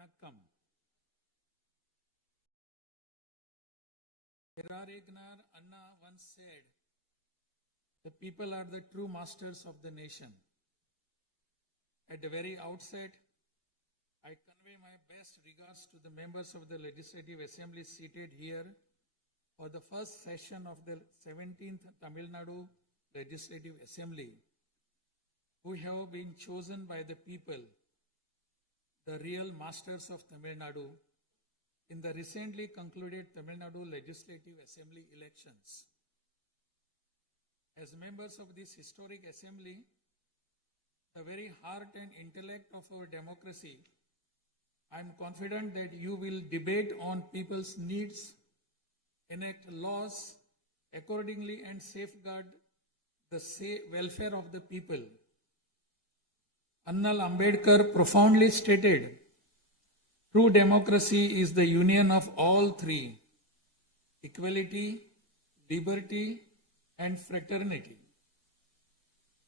Vanakkam. Perarignar Anna once said, "The people are the true masters of the nation." At the very outset, I convey my best regards to the members of the Legislative Assembly seated here for the first session of the 17th Tamil Nadu Legislative Assembly, who have been chosen by the people, the real masters of Tamil Nadu, in the recently concluded Tamil Nadu Legislative Assembly elections. As members of this historic assembly, the very heart and intellect of our democracy, I am confident that you will debate on people's needs, enact laws accordingly, and safeguard the welfare of the people. Annal Ambedkar profoundly stated, "True democracy is the union of all three: equality, liberty, and fraternity."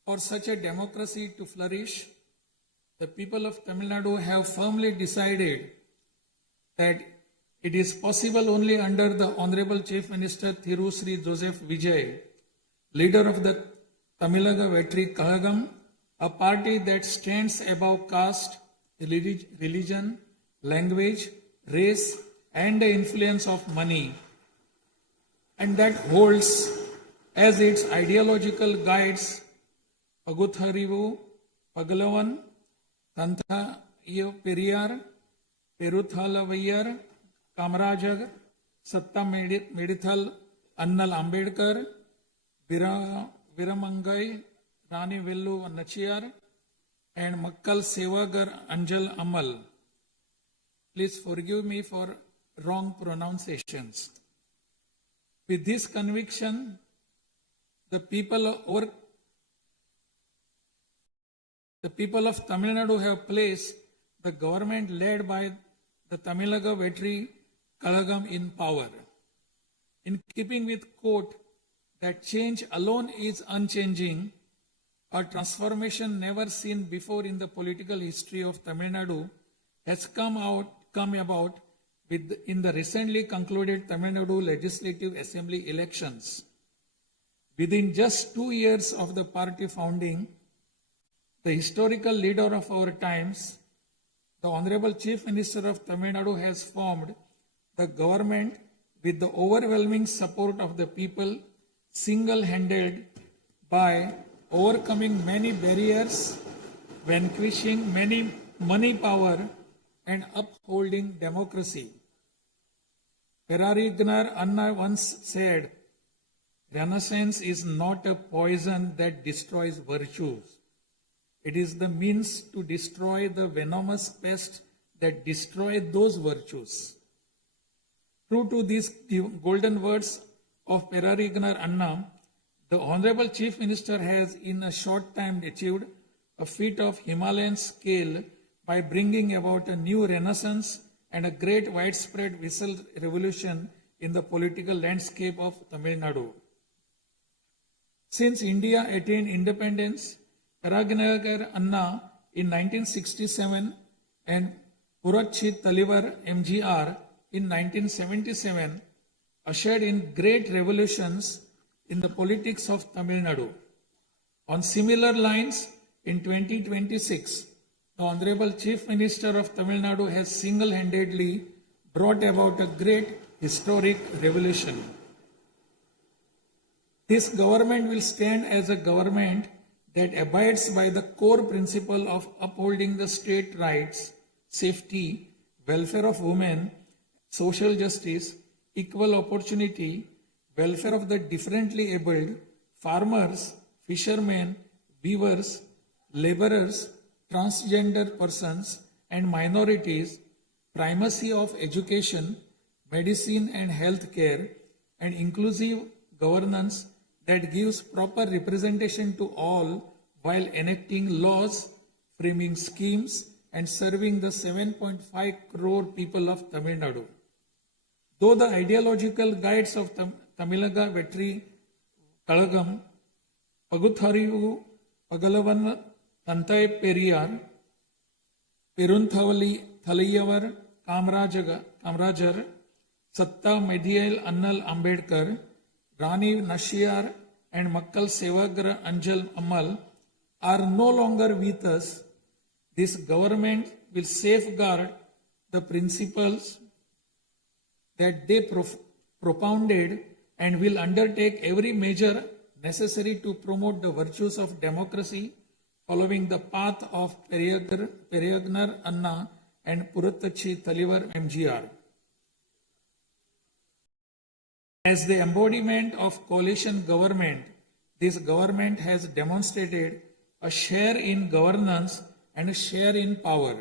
For such a democracy to flourish, the people of Tamil Nadu have firmly decided that it is possible only under the Honorable Chief Minister Thiru Sri Joseph Vijay, leader of the Tamilaga Vetri Kalagam, a party that stands above caste, religion, language, race, and the influence of money, and that holds as its ideological guides Pagutharivu, Pagalavan, Tantha Periyar, Peruthalavayar, Kamarajar, Satta Medithal, Annal Ambedkar, Viramangai, Rani Vellu Nachiyar, and Makkal Sevagar Anjal Amal. Please forgive me for wrong pronunciations. With this conviction, the people of Tamil Nadu have placed the government led by the Tamilaga Vetri Kalagam in power. In keeping with quote that change alone is unchanging, a transformation never seen before in the political history of Tamil Nadu has come about in the recently concluded Tamil Nadu Legislative Assembly elections. Within just 2 years of the party founding, the historical leader of our times, the Honorable Chief Minister of Tamil Nadu, has formed the government with the overwhelming support of the people, single-handed, by overcoming many barriers, vanquishing many money power, and upholding democracy. Perarignar Anna once said, "Renaissance is not a poison that destroys virtues. It is the means to destroy the venomous pest that destroys those virtues." True to these golden words of Perarignar Anna, the Honorable Chief Minister has in a short time achieved a feat of Himalayan scale by bringing about a new renaissance and a great widespread visual revolution in the political landscape of Tamil Nadu. Since India attained independence, Perarignar Anna in 1967 and Purachi Talivar MGR in 1977 ushered in great revolutions in the politics of Tamil Nadu. On similar lines, in 2026, the Honorable Chief Minister of Tamil Nadu has single-handedly brought about a great historic revolution. This government will stand as a government that abides by the core principle of upholding the state rights, safety, welfare of women, social justice, equal opportunity, welfare of the differently abled, farmers, fishermen, weavers, laborers, transgender persons, and minorities, primacy of education, medicine and health care, and inclusive governance that gives proper representation to all while enacting laws, framing schemes, and serving the 7.5 crore people of Tamil Nadu. Though the ideological guides of Tamilaga Vetri Kalagam, Pagutharivu, Pagalavan, Tantai Periyar, Perunthavali Thalayavar Kamrajar, Satta Medial Annal Ambedkar, Rani Nashiyar, and Makkal Sevagra Anjal Amal are no longer with us. This government will safeguard the principles that they propounded and will undertake every measure necessary to promote the virtues of democracy following the path of Periyagnar Anna and Purattachi Talivar MGR. As the embodiment of coalition government, this government has demonstrated a share in governance and a share in power,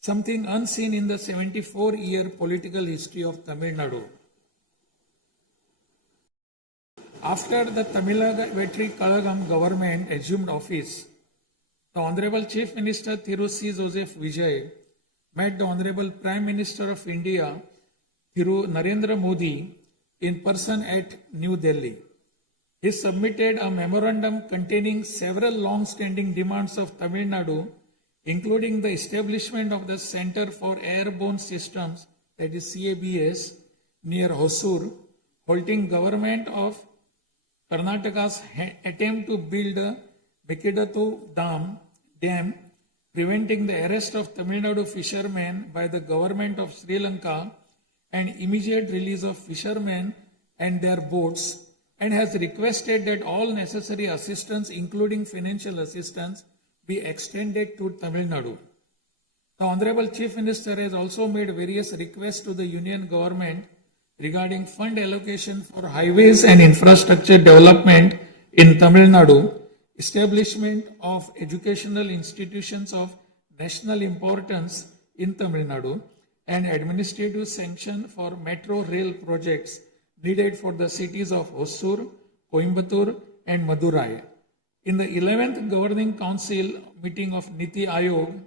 something unseen in the 74-year political history of Tamil Nadu. After the Tamilnaga Vetri Kalagam government assumed office, the Honorable Chief Minister Thiru C. Joseph Vijay met the Honorable Prime Minister of India, Thiru Narendra Modi, in person at New Delhi. He submitted a memorandum containing several long-standing demands of Tamil Nadu, including the establishment of the Center for Airborne Systems, that is CABS, near Hosur, halting government of Karnataka's attempt to build a Mekidatu Dam, preventing the arrest of Tamil Nadu fishermen by the government of Sri Lanka and immediate release of fishermen and their boats, and has requested that all necessary assistance, including financial assistance, be extended to Tamil Nadu. The Honorable Chief Minister has also made various requests to the Union government regarding fund allocation for highways and infrastructure development in Tamil Nadu, establishment of educational institutions of national importance in Tamil Nadu, and administrative sanction for metro rail projects needed for the cities of Hosur, Coimbatore, and Madurai. In the 11th Governing Council meeting of Niti Aayog,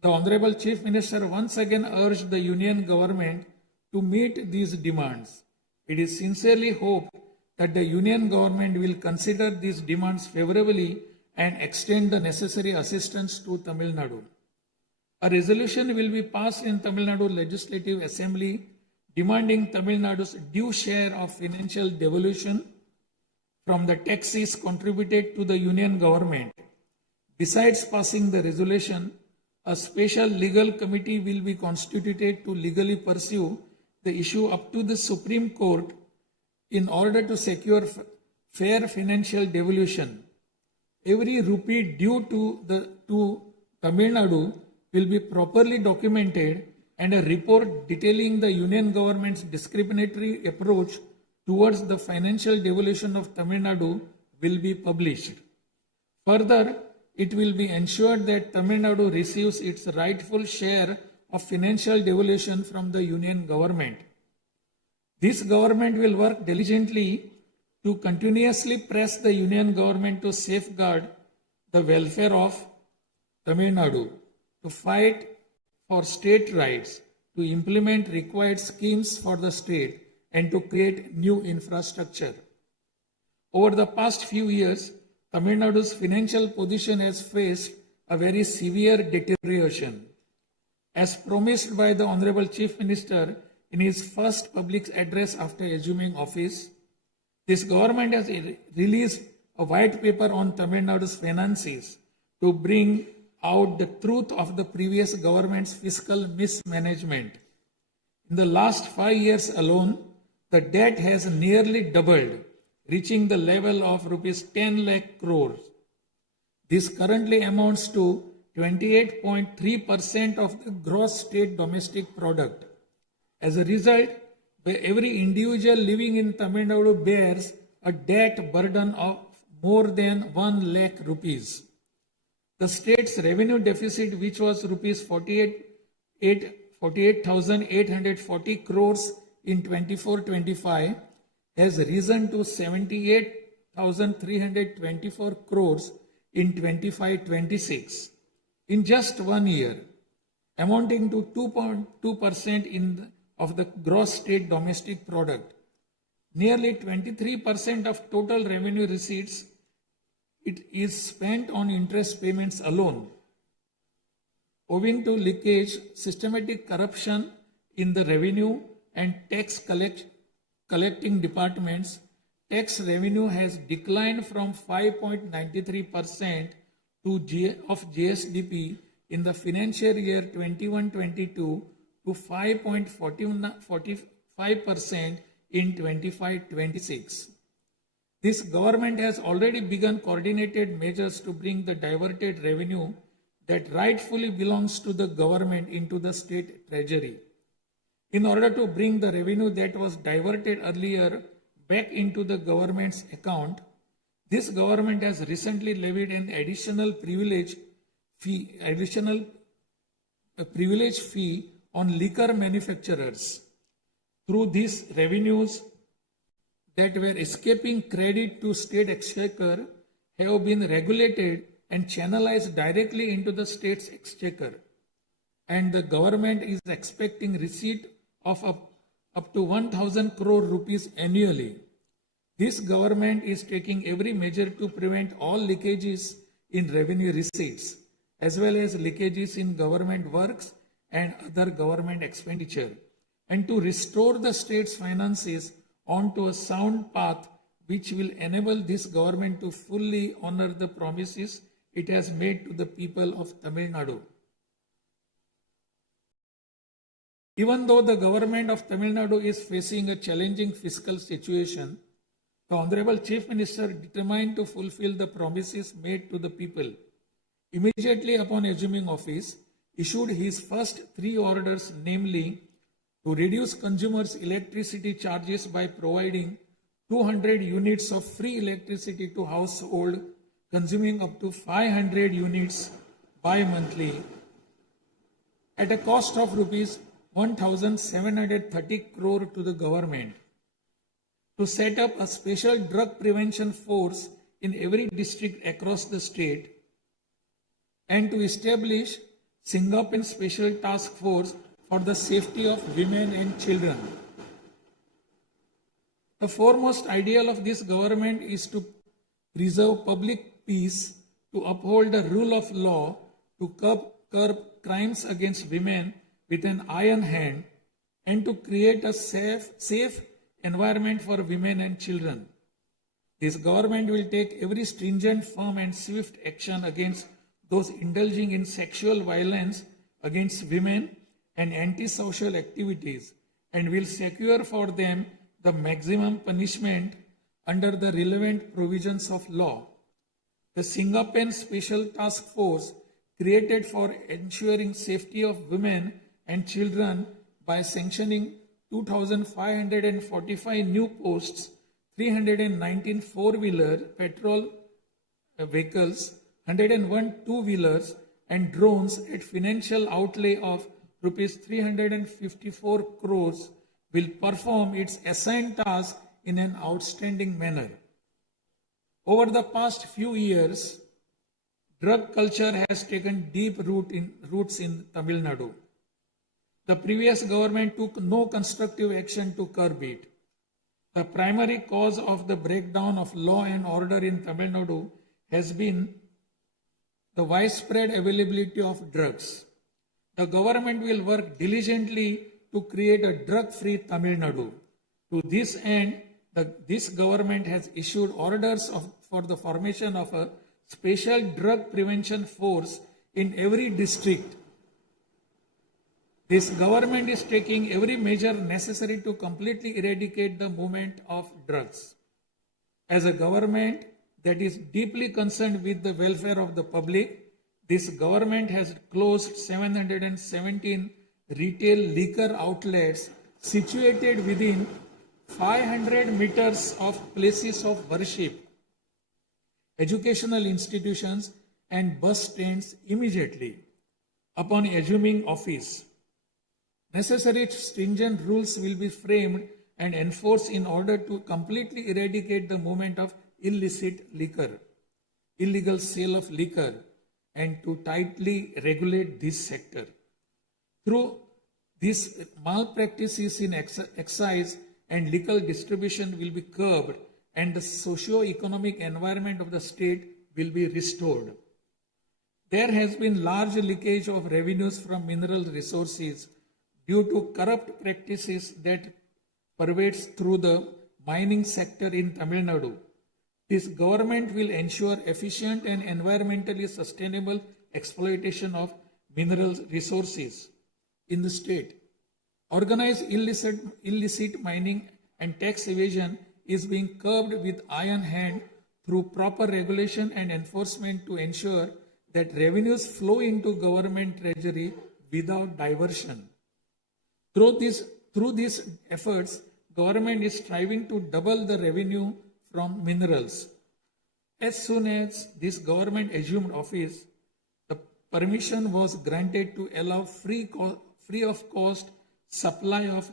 the Honorable Chief Minister once again urged the Union government to meet these demands. It is sincerely hoped that the Union government will consider these demands favorably and extend the necessary assistance to Tamil Nadu. A resolution will be passed in Tamil Nadu Legislative Assembly demanding Tamil Nadu's due share of financial devolution from the taxes contributed to the Union government. Besides passing the resolution, a special legal committee will be constituted to legally pursue the issue up to the Supreme Court in order to secure fair financial devolution. Every rupee due to Tamil Nadu will be properly documented, and a report detailing the Union government's discriminatory approach towards the financial devolution of Tamil Nadu will be published. Further, it will be ensured that Tamil Nadu receives its rightful share of financial devolution from the Union government. This government will work diligently to continuously press the Union government to safeguard the welfare of Tamil Nadu, to fight for state rights, to implement required schemes for the state, and to create new infrastructure. Over the past few years, Tamil Nadu's financial position has faced a very severe deterioration. As promised by the Honorable Chief Minister in his first public address after assuming office, this government has released a white paper on Tamil Nadu's finances to bring out the truth of the previous government's fiscal mismanagement. In the last 5 years alone, the debt has nearly doubled, reaching the level of rupees 10 lakh crores. This currently amounts to 28.3% of the gross state domestic product. As a result, every individual living in Tamil Nadu bears a debt burden of more than 1 lakh rupees. The state's revenue deficit, which was rupees 48,840 crores in 24-25, has risen to 78,324 crores in 25-26 in just 1 year, amounting to 2.2% of the gross state domestic product. Nearly 23% of total revenue receipts it is spent on interest payments alone. owing to leakage, systematic corruption in the revenue and tax collecting departments, tax revenue has declined from 5.93% of GSDP in the financial year 21-22 to 5.45% in 25-26. This government has already begun coordinated measures to bring the diverted revenue that rightfully belongs to the government into the state treasury. In order to bring the revenue that was diverted earlier back into the government's account, this government has recently levied an additional privilege fee on liquor manufacturers. Through these revenues that were escaping credit to state exchequer have been regulated and channelized directly into the state's exchequer, and the government is expecting receipt of up to 1,000 crore rupees annually. This government is taking every measure to prevent all leakages in revenue receipts, as well as leakages in government works and other government expenditure, and to restore the state's finances onto a sound path which will enable this government to fully honor the promises it has made to the people of Tamil Nadu. Even though the government of Tamil Nadu is facing a challenging fiscal situation, the Honorable Chief Minister, determined to fulfill the promises made to the people, immediately upon assuming office, issued his first 3 orders, namely, to reduce consumers' electricity charges by providing 200 units of free electricity to household consuming up to 500 units bi-monthly at a cost of rupees 1,730 crore to the government, to set up a special drug prevention force in every district across the state, and to establish Singaporean Special Task Force for the safety of women and children. The foremost ideal of this government is to preserve public peace, to uphold the rule of law, to curb crimes against women with an iron hand, and to create a safe environment for women and children. This government will take every stringent, firm and swift action against those indulging in sexual violence against women and antisocial activities, and will secure for them the maximum punishment under the relevant provisions of law. The Singaporean Special Task Force, created for ensuring safety of women and children by sanctioning 2,545 new posts, 319 four-wheeler petrol vehicles, 101 two-wheelers and drones at financial outlay of rupees 354 crores, will perform its assigned task in an outstanding manner. Over the past few years, drug culture has taken deep roots in Tamil Nadu. The previous government took no constructive action to curb it. The primary cause of the breakdown of law and order in Tamil Nadu has been the widespread availability of drugs. The government will work diligently to create a drug-free Tamil Nadu. To this end, this government has issued orders for the formation of a special drug prevention force in every district. This government is taking every measure necessary to completely eradicate the movement of drugs. As a government that is deeply concerned with the welfare of the public, this government has closed 717 retail liquor outlets situated within 500 meters of places of worship, educational institutions and bus stands immediately upon assuming office. Necessary stringent rules will be framed and enforced in order to completely eradicate the movement of illicit liquor, illegal sale of liquor, and to tightly regulate this sector. Through these malpractices in excise and liquor distribution will be curbed, and the socio-economic environment of the state will be restored. There has been large leakage of revenues from mineral resources due to corrupt practices that pervades through the mining sector in Tamil Nadu. This government will ensure efficient and environmentally sustainable exploitation of mineral resources in the state. Organized illicit mining and tax evasion is being curbed with iron hand through proper regulation and enforcement to ensure that revenues flow into government treasury without diversion. Through these efforts, government is striving to double the revenue from minerals. As soon as this government assumed office, the permission was granted to allow free of cost supply of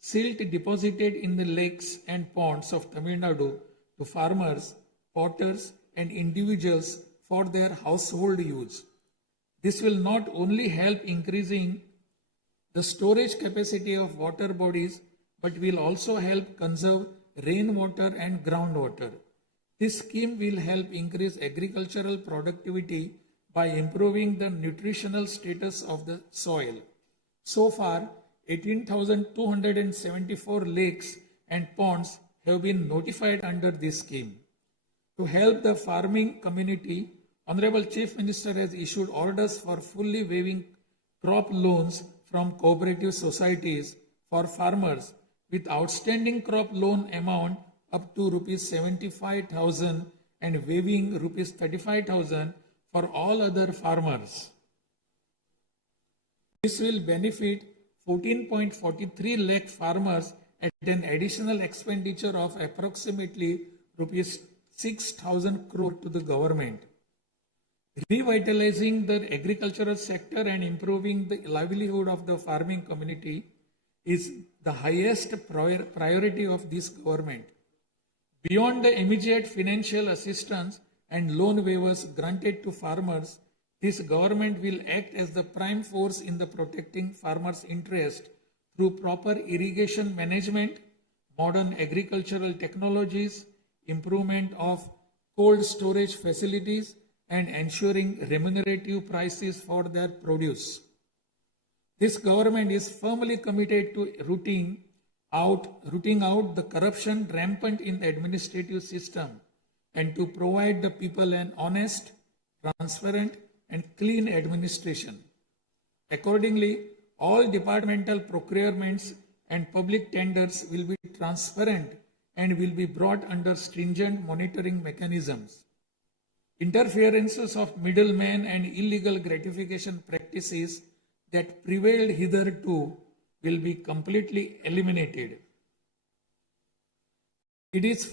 silt deposited in the lakes and ponds of Tamil Nadu to farmers, potters, and individuals for their household use. This will not only help increasing the storage capacity of water bodies, but will also help conserve rainwater and groundwater. This scheme will help increase agricultural productivity by improving the nutritional status of the soil. So far, 18,274 lakes and ponds have been notified under this scheme. To help the farming community, Honorable Chief Minister has issued orders for fully waiving crop loans from cooperative societies for farmers with outstanding crop loan amount up to rupees 75,000 and waiving rupees 35,000 for all other farmers. This will benefit 14.43 lakh farmers at an additional expenditure of approximately rupees 6,000 crore to the government. Revitalizing the agricultural sector and improving the livelihood of the farming community is the highest priority of this government. Beyond the immediate financial assistance and loan waivers granted to farmers, this government will act as the prime force in the protecting farmers' interest through proper irrigation management, modern agricultural technologies, improvement of cold storage facilities, and ensuring remunerative prices for their produce. This government is firmly committed to rooting out the corruption rampant in the administrative system and to provide the people an honest, transparent, and clean administration. Accordingly, all departmental procurements and public tenders will be transparent and will be brought under stringent monitoring mechanisms. Interferences of middlemen and illegal gratification practices that prevailed hitherto will be completely eliminated. It is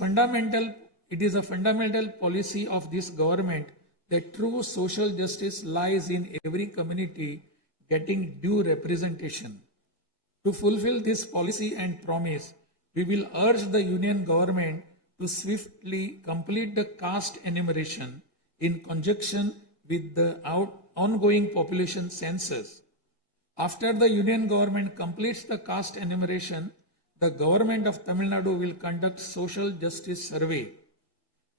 a fundamental policy of this government that true social justice lies in every community getting due representation. To fulfill this policy and promise, we will urge the Union government to swiftly complete the caste enumeration in conjunction with the ongoing population census. After the Union government completes the caste enumeration, the government of Tamil Nadu will conduct social justice survey.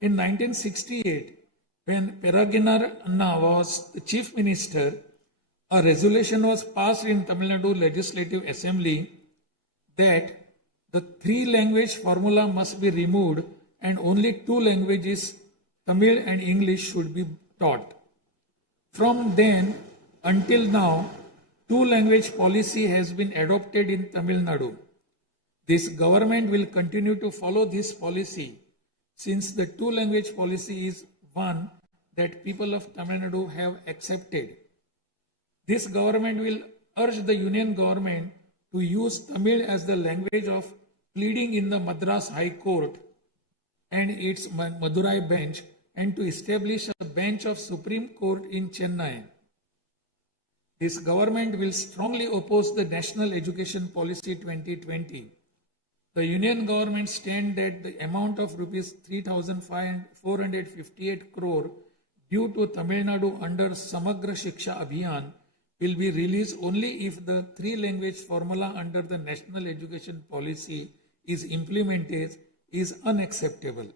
In 1968, when Peregrinath Anna was the chief minister, a resolution was passed in Tamil Nadu Legislative Assembly that the 3-language formula must be removed and only 2 languages, Tamil and English, should be taught. From then until now, 2-language policy has been adopted in Tamil Nadu. This government will continue to follow this policy since the 2-language policy is one that people of Tamil Nadu have accepted. This government will urge the Union government to use Tamil as the language of pleading in the Madras High Court and its Madurai bench and to establish a bench of Supreme Court in Chennai. This government will strongly oppose the National Education Policy 2020. The Union government stands that the amount of rupees 3,458 crore due to Tamil Nadu under Samagra Shiksha Abhiyan will be released only if the 3-language formula under the National Education Policy is implemented is unacceptable.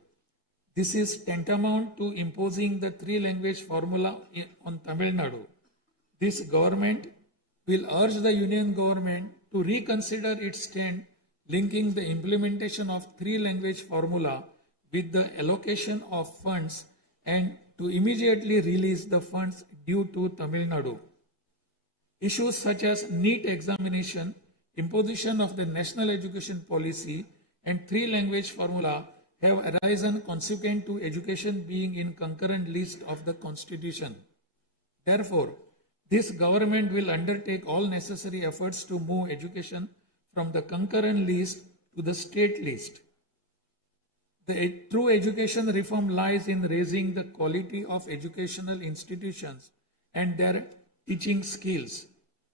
This is tantamount to imposing the three-language formula on Tamil Nadu. This government will urge the union government to reconsider its stand linking the implementation of three-language formula with the allocation of funds and to immediately release the funds due to Tamil Nadu. Issues such as NEET examination, imposition of the national education policy, and three-language formula have arisen consequent to education being in concurrent list of the Constitution. Therefore, this government will undertake all necessary efforts to move education from the concurrent list to the state list. The true education reform lies in raising the quality of educational institutions and their teaching skills.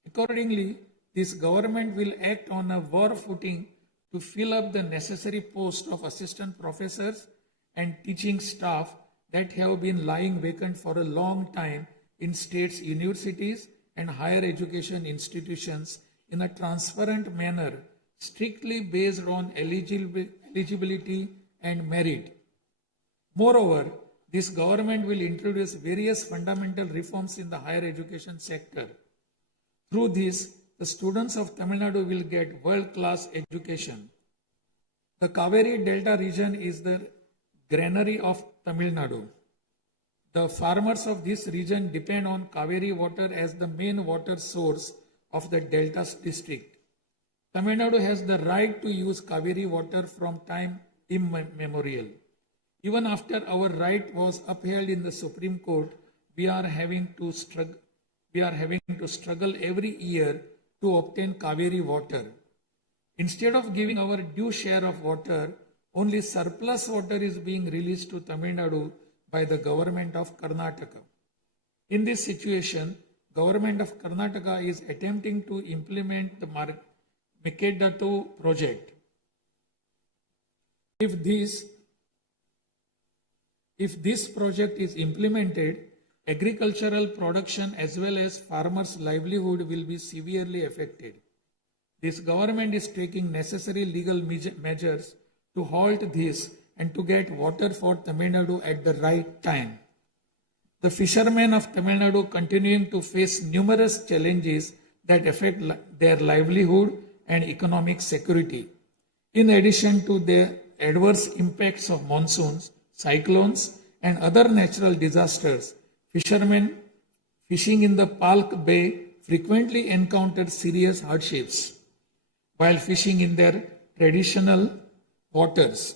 Accordingly, this government will act on a war footing to fill up the necessary posts of assistant professors and teaching staff that have been lying vacant for a long time in states' universities and higher education institutions in a transparent manner, strictly based on eligibility and merit. Moreover, this government will introduce various fundamental reforms in the higher education sector. Through this, the students of Tamil Nadu will get world-class education. The Kaveri Delta region is the granary of Tamil Nadu. The farmers of this region depend on Kaveri water as the main water source of the Delta district. Tamil Nadu has the right to use Kaveri water from time immemorial. Even after our right was upheld in the Supreme Court, we are having to struggle every year to obtain Kaveri water. Instead of giving our due share of water, only surplus water is being released to Tamil Nadu by the government of Karnataka. In this situation, government of Karnataka is attempting to implement the Mekedatu project. If this project is implemented, agricultural production as well as farmers' livelihood will be severely affected. This government is taking necessary legal measures to halt this and to get water for Tamil Nadu at the right time. The fishermen of Tamil Nadu continuing to face numerous challenges that affect their livelihood and economic security. In addition to the adverse impacts of monsoons, cyclones, and other natural disasters, fishermen fishing in the Palk Bay frequently encounter serious hardships while fishing in their traditional waters.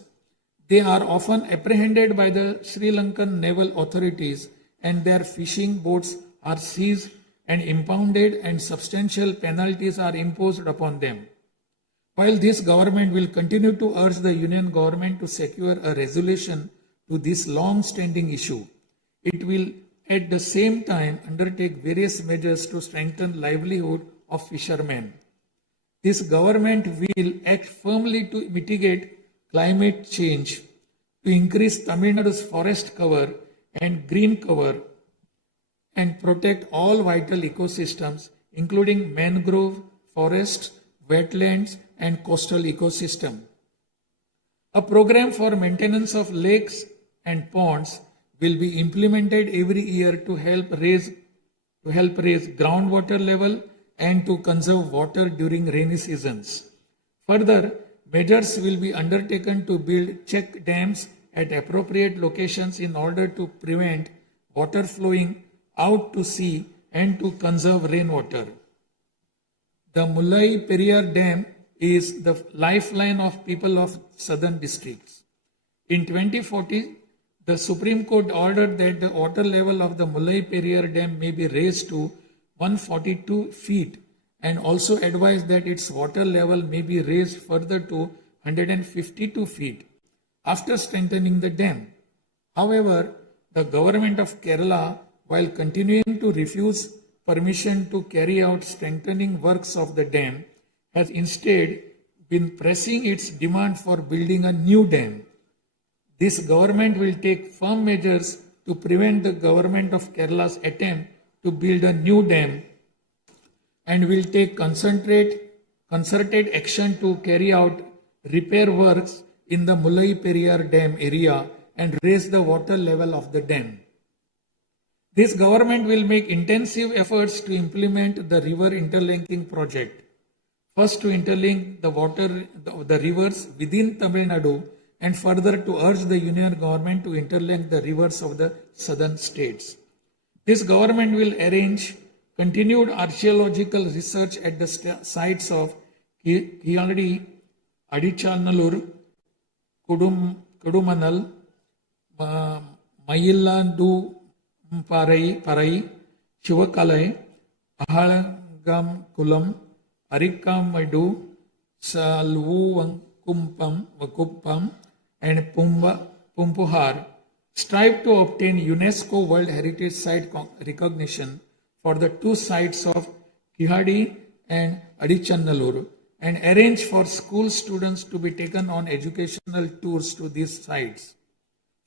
They are often apprehended by the Sri Lankan naval authorities and their fishing boats are seized and impounded and substantial penalties are imposed upon them. While this government will continue to urge the union government to secure a resolution to this long-standing issue, it will at the same time undertake various measures to strengthen livelihood of fishermen. This government will act firmly to mitigate climate change, to increase Tamil Nadu's forest cover and green cover, and protect all vital ecosystems, including mangrove, forests, wetlands, and coastal ecosystem. A program for maintenance of lakes and ponds will be implemented every year to help raise groundwater level and to conserve water during rainy seasons. Further, measures will be undertaken to build check dams at appropriate locations in order to prevent water flowing out to sea and to conserve rainwater. The Mullai Periyar Dam is the lifeline of people of southern districts. In 2040, the Supreme Court ordered that the water level of the Mullai Periyar Dam may be raised to 142 feet and also advised that its water level may be raised further to 152 feet after strengthening the dam. However, the government of Kerala, while continuing to refuse permission to carry out strengthening works of the dam, has instead been pressing its demand for building a new dam. This government will take firm measures to prevent the government of Kerala's attempt to build a new dam and will take concerted action to carry out repair works in the Mullai Periyar Dam area and raise the water level of the dam. This government will make intensive efforts to implement the river interlinking project. First, to interlink the rivers within Tamil Nadu, and further to urge the union government to interlink the rivers of the southern states. This government will arrange continued archaeological research at the sites of Kiyaladi, Adichanallur, Kudumanal, Mayillandu Parai, Chivakalai, Ahalagam Kulam, Arikamadu, Salvukumpam, and Pumpuhar strive to obtain UNESCO World Heritage Site recognition for the two sites of Kihadi and Adichanallur, and arrange for school students to be taken on educational tours to these sites.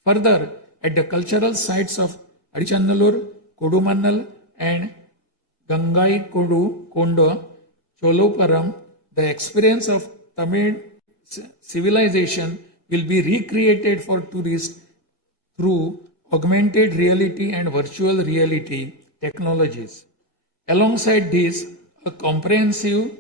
Further, at the cultural sites of Adichanallur, Kodumannal, and Gangai Kondo, Choluparam, the experience of Tamil civilization will be recreated for tourists through augmented reality and virtual reality technologies. Alongside this, a comprehensive,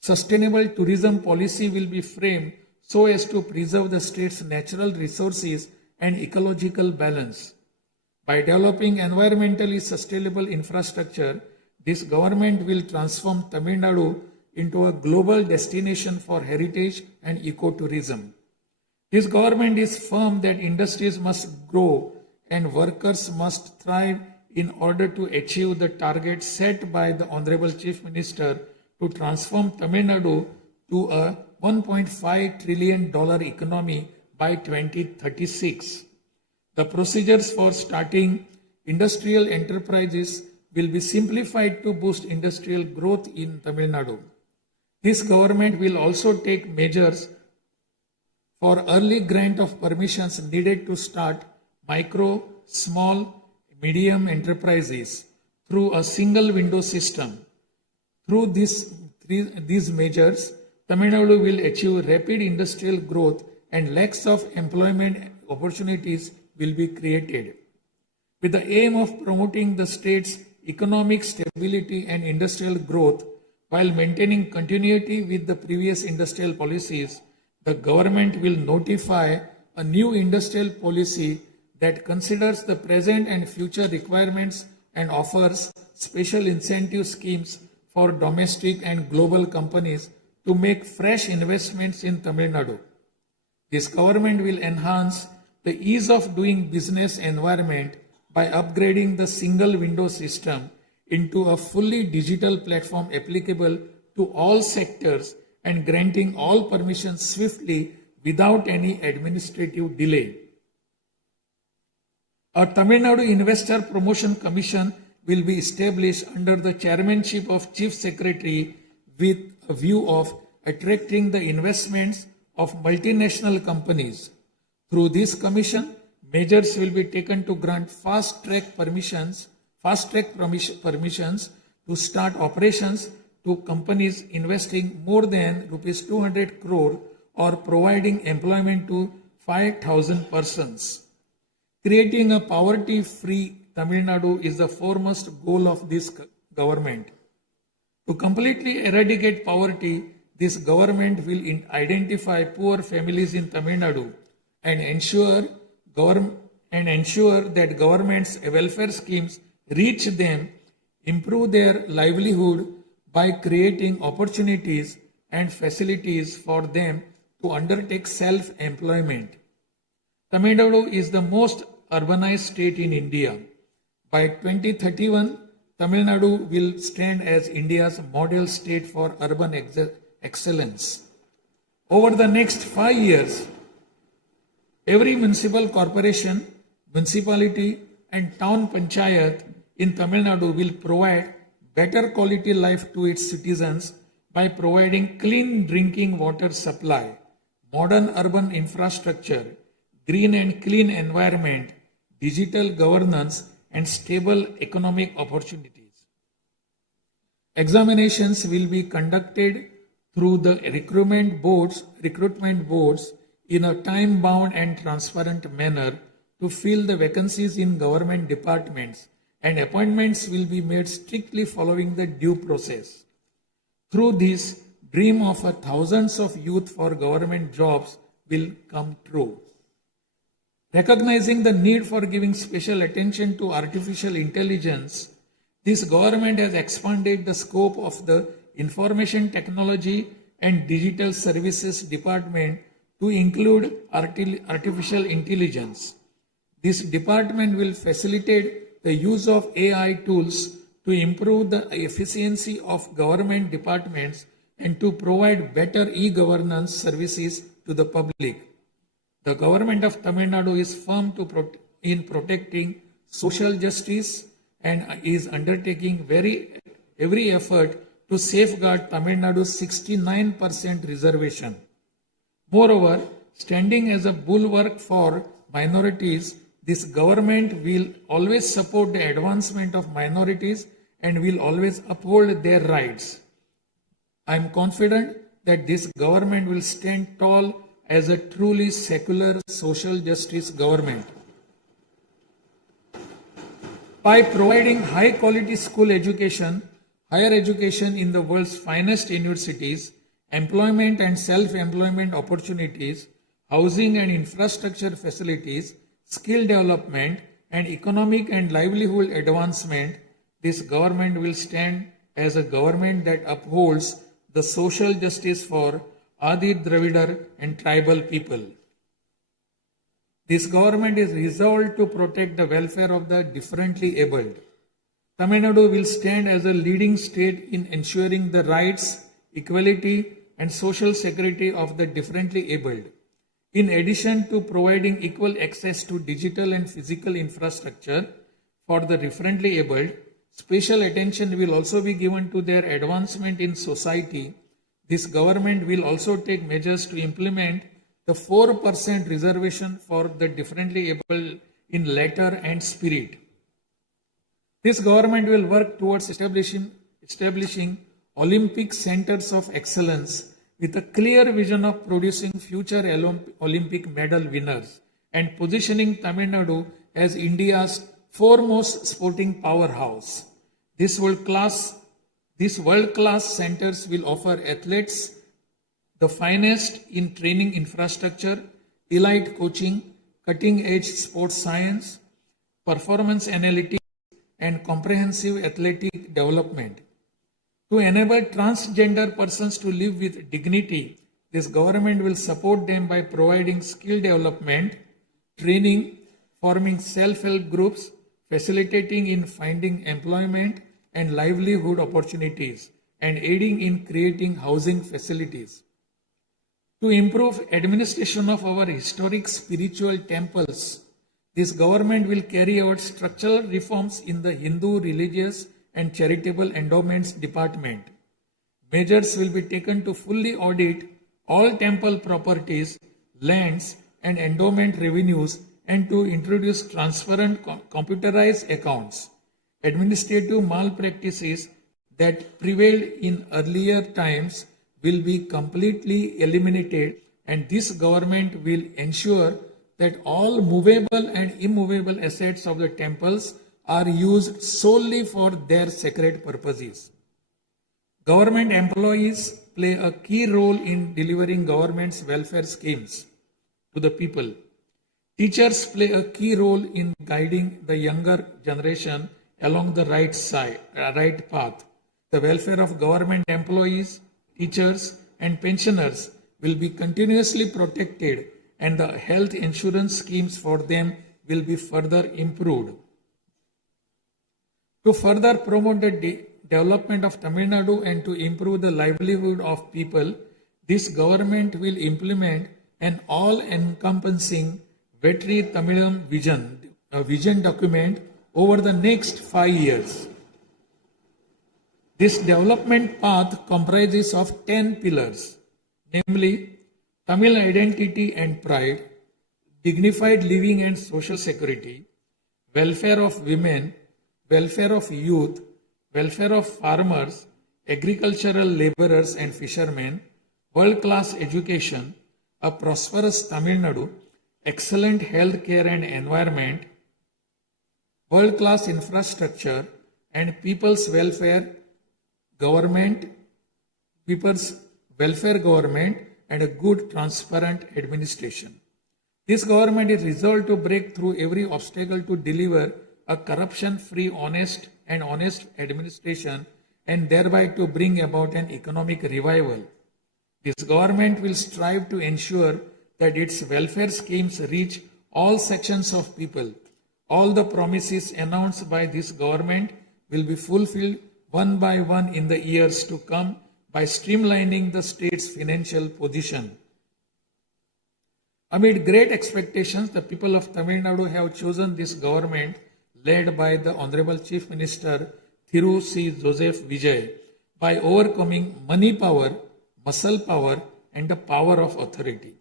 sustainable tourism policy will be framed so as to preserve the state's natural resources and ecological balance. By developing environmentally sustainable infrastructure, this government will transform Tamil Nadu into a global destination for heritage and ecotourism. This government is firm that industries must grow and workers must thrive in order to achieve the target set by the Honorable Chief Minister to transform Tamil Nadu to a $1.5 trillion economy by 2036. The procedures for starting industrial enterprises will be simplified to boost industrial growth in Tamil Nadu. This government will also take measures for early grant of permissions needed to start micro, small, medium enterprises through a single window system. Through these measures, Tamil Nadu will achieve rapid industrial growth and lakhs of employment opportunities will be created. With the aim of promoting the state's economic stability and industrial growth while maintaining continuity with the previous industrial policies, the government will notify a new industrial policy that considers the present and future requirements and offers special incentive schemes for domestic and global companies to make fresh investments in Tamil Nadu. This government will enhance the ease of doing business environment by upgrading the single window system into a fully digital platform applicable to all sectors and granting all permissions swiftly without any administrative delay. A Tamil Nadu Investor Promotion Commission will be established under the chairmanship of Chief Secretary with a view of attracting the investments of multinational companies. Through this commission, measures will be taken to grant fast-track permissions to start operations to companies investing more than Rs 200 crore or providing employment to 5,000 persons. Creating a poverty-free Tamil Nadu is the foremost goal of this government. To completely eradicate poverty, this government will identify poor families in Tamil Nadu and ensure that government's welfare schemes reach them, improve their livelihood by creating opportunities and facilities for them to undertake self-employment. Tamil Nadu is the most urbanized state in India. By 2031, Tamil Nadu will stand as India's model state for urban excellence. Over the next 5 years, every municipal corporation, municipality, and town panchayat in Tamil Nadu will provide better quality life to its citizens by providing clean drinking water supply, modern urban infrastructure, green and clean environment, digital governance, and stable economic opportunities. Examinations will be conducted through the recruitment boards in a time-bound and transparent manner to fill the vacancies in government departments, and appointments will be made strictly following the due process. Through this, dream of thousands of youth for government jobs will come true. Recognizing the need for giving special attention to artificial intelligence, this government has expanded the scope of the Information Technology and Digital Services Department to include artificial intelligence. This department will facilitate the use of AI tools to improve the efficiency of government departments and to provide better e-governance services to the public. The government of Tamil Nadu is firm in protecting social justice and is undertaking every effort to safeguard Tamil Nadu's 69% reservation. Moreover, standing as a bulwark for minorities, this government will always support the advancement of minorities and will always uphold their rights. I am confident that this government will stand tall as a truly secular social justice government. By providing high quality school education, higher education in the world's finest universities, employment and self-employment opportunities, housing and infrastructure facilities, skill development, and economic and livelihood advancement, this government will stand as a government that upholds the social justice for Adi Dravidar and tribal people. This government is resolved to protect the welfare of the differently abled. Tamil Nadu will stand as a leading state in ensuring the rights, equality, and social security of the differently abled. In addition to providing equal access to digital and physical infrastructure for the differently abled, special attention will also be given to their advancement in society. This government will also take measures to implement the 4% reservation for the differently able in letter and spirit. This government will work towards establishing Olympic centers of excellence with a clear vision of producing future Olympic medal winners and positioning Tamil Nadu as India's foremost sporting powerhouse. These world-class centers will offer athletes the finest in training infrastructure, elite coaching, cutting-edge sports science, performance analytics, and comprehensive athletic development. To enable transgender persons to live with dignity, this government will support them by providing skill development, training, forming self-help groups, facilitating in finding employment and livelihood opportunities, and aiding in creating housing facilities. To improve administration of our historic spiritual temples, this government will carry out structural reforms in the Hindu religious and charitable endowments department. Measures will be taken to fully audit all temple properties, lands, and endowment revenues and to introduce transparent computerized accounts. Administrative malpractices that prevailed in earlier times will be completely eliminated, and this government will ensure that all movable and immovable assets of the temples are used solely for their sacred purposes. Government employees play a key role in delivering government's welfare schemes to the people. Teachers play a key role in guiding the younger generation along the right path. The welfare of government employees, teachers, and pensioners will be continuously protected, and the health insurance schemes for them will be further improved. To further promote the development of Tamil Nadu and to improve the livelihood of people, this government will implement an all-encompassing Vetri Tamilam vision document over the next 5 years. This development path comprises of 10 pillars, namely Tamil identity and pride, dignified living and social security, welfare of women, welfare of youth, welfare of farmers, agricultural laborers and fishermen, world-class education, a prosperous Tamil Nadu, excellent health care and environment, world-class infrastructure, and people's welfare government, and a good, transparent administration. This government is resolved to break through every obstacle to deliver a corruption-free, honest administration and thereby to bring about an economic revival. This government will strive to ensure that its welfare schemes reach all sections of people. All the promises announced by this government will be fulfilled one by one in the years to come by streamlining the state's financial position. Amid great expectations, the people of Tamil Nadu have chosen this government led by the Honorable Chief Minister Thiru C. Joseph Vijay by overcoming money power, muscle power, and the power of authority.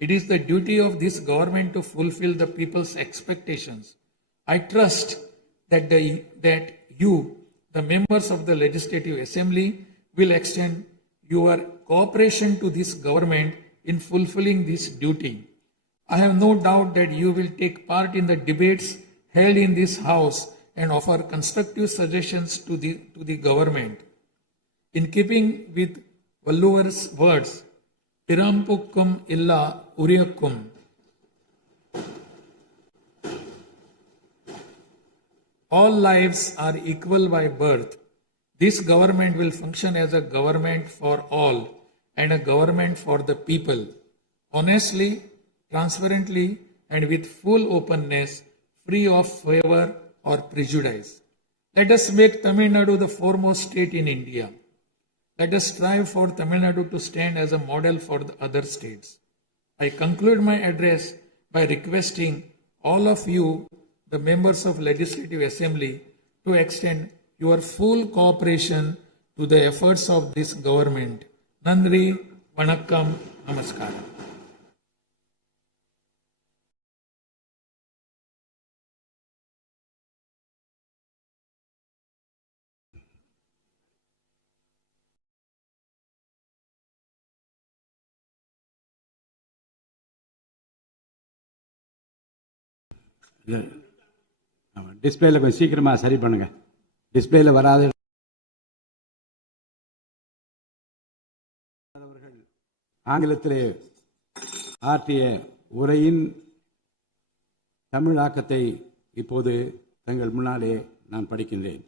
It is the duty of this government to fulfill the people's expectations. I trust that you, the members of the Legislative Assembly, will extend your cooperation to this government in fulfilling this duty. I have no doubt that you will take part in the debates held in this House and offer constructive suggestions to the government. In keeping with Valluvar's words, Pirampukkum illa Uriyakkum, all lives are equal by birth. This government will function as a government for all and a government for the people, honestly, transparently, and with full openness, free of favor or prejudice. Let us make Tamil Nadu the foremost state in India. Let us strive for Tamil Nadu to stand as a model for the other states. I conclude my address by requesting all of you, the members of Legislative Assembly, to extend your full cooperation to the efforts of this government. Nandri, Vanakkam, Namaskaram. டிஸ்பிளேல கொஞ்சம் சீக்கிரமா சரி பண்ணுங்க. டிஸ்பிளேல வராது. ஆங்கிலத்திலே ஆற்றிய உரையின் தமிழாக்கத்தை இப்போது தங்கள் முன்னாலே நான் படிக்கின்றேன்.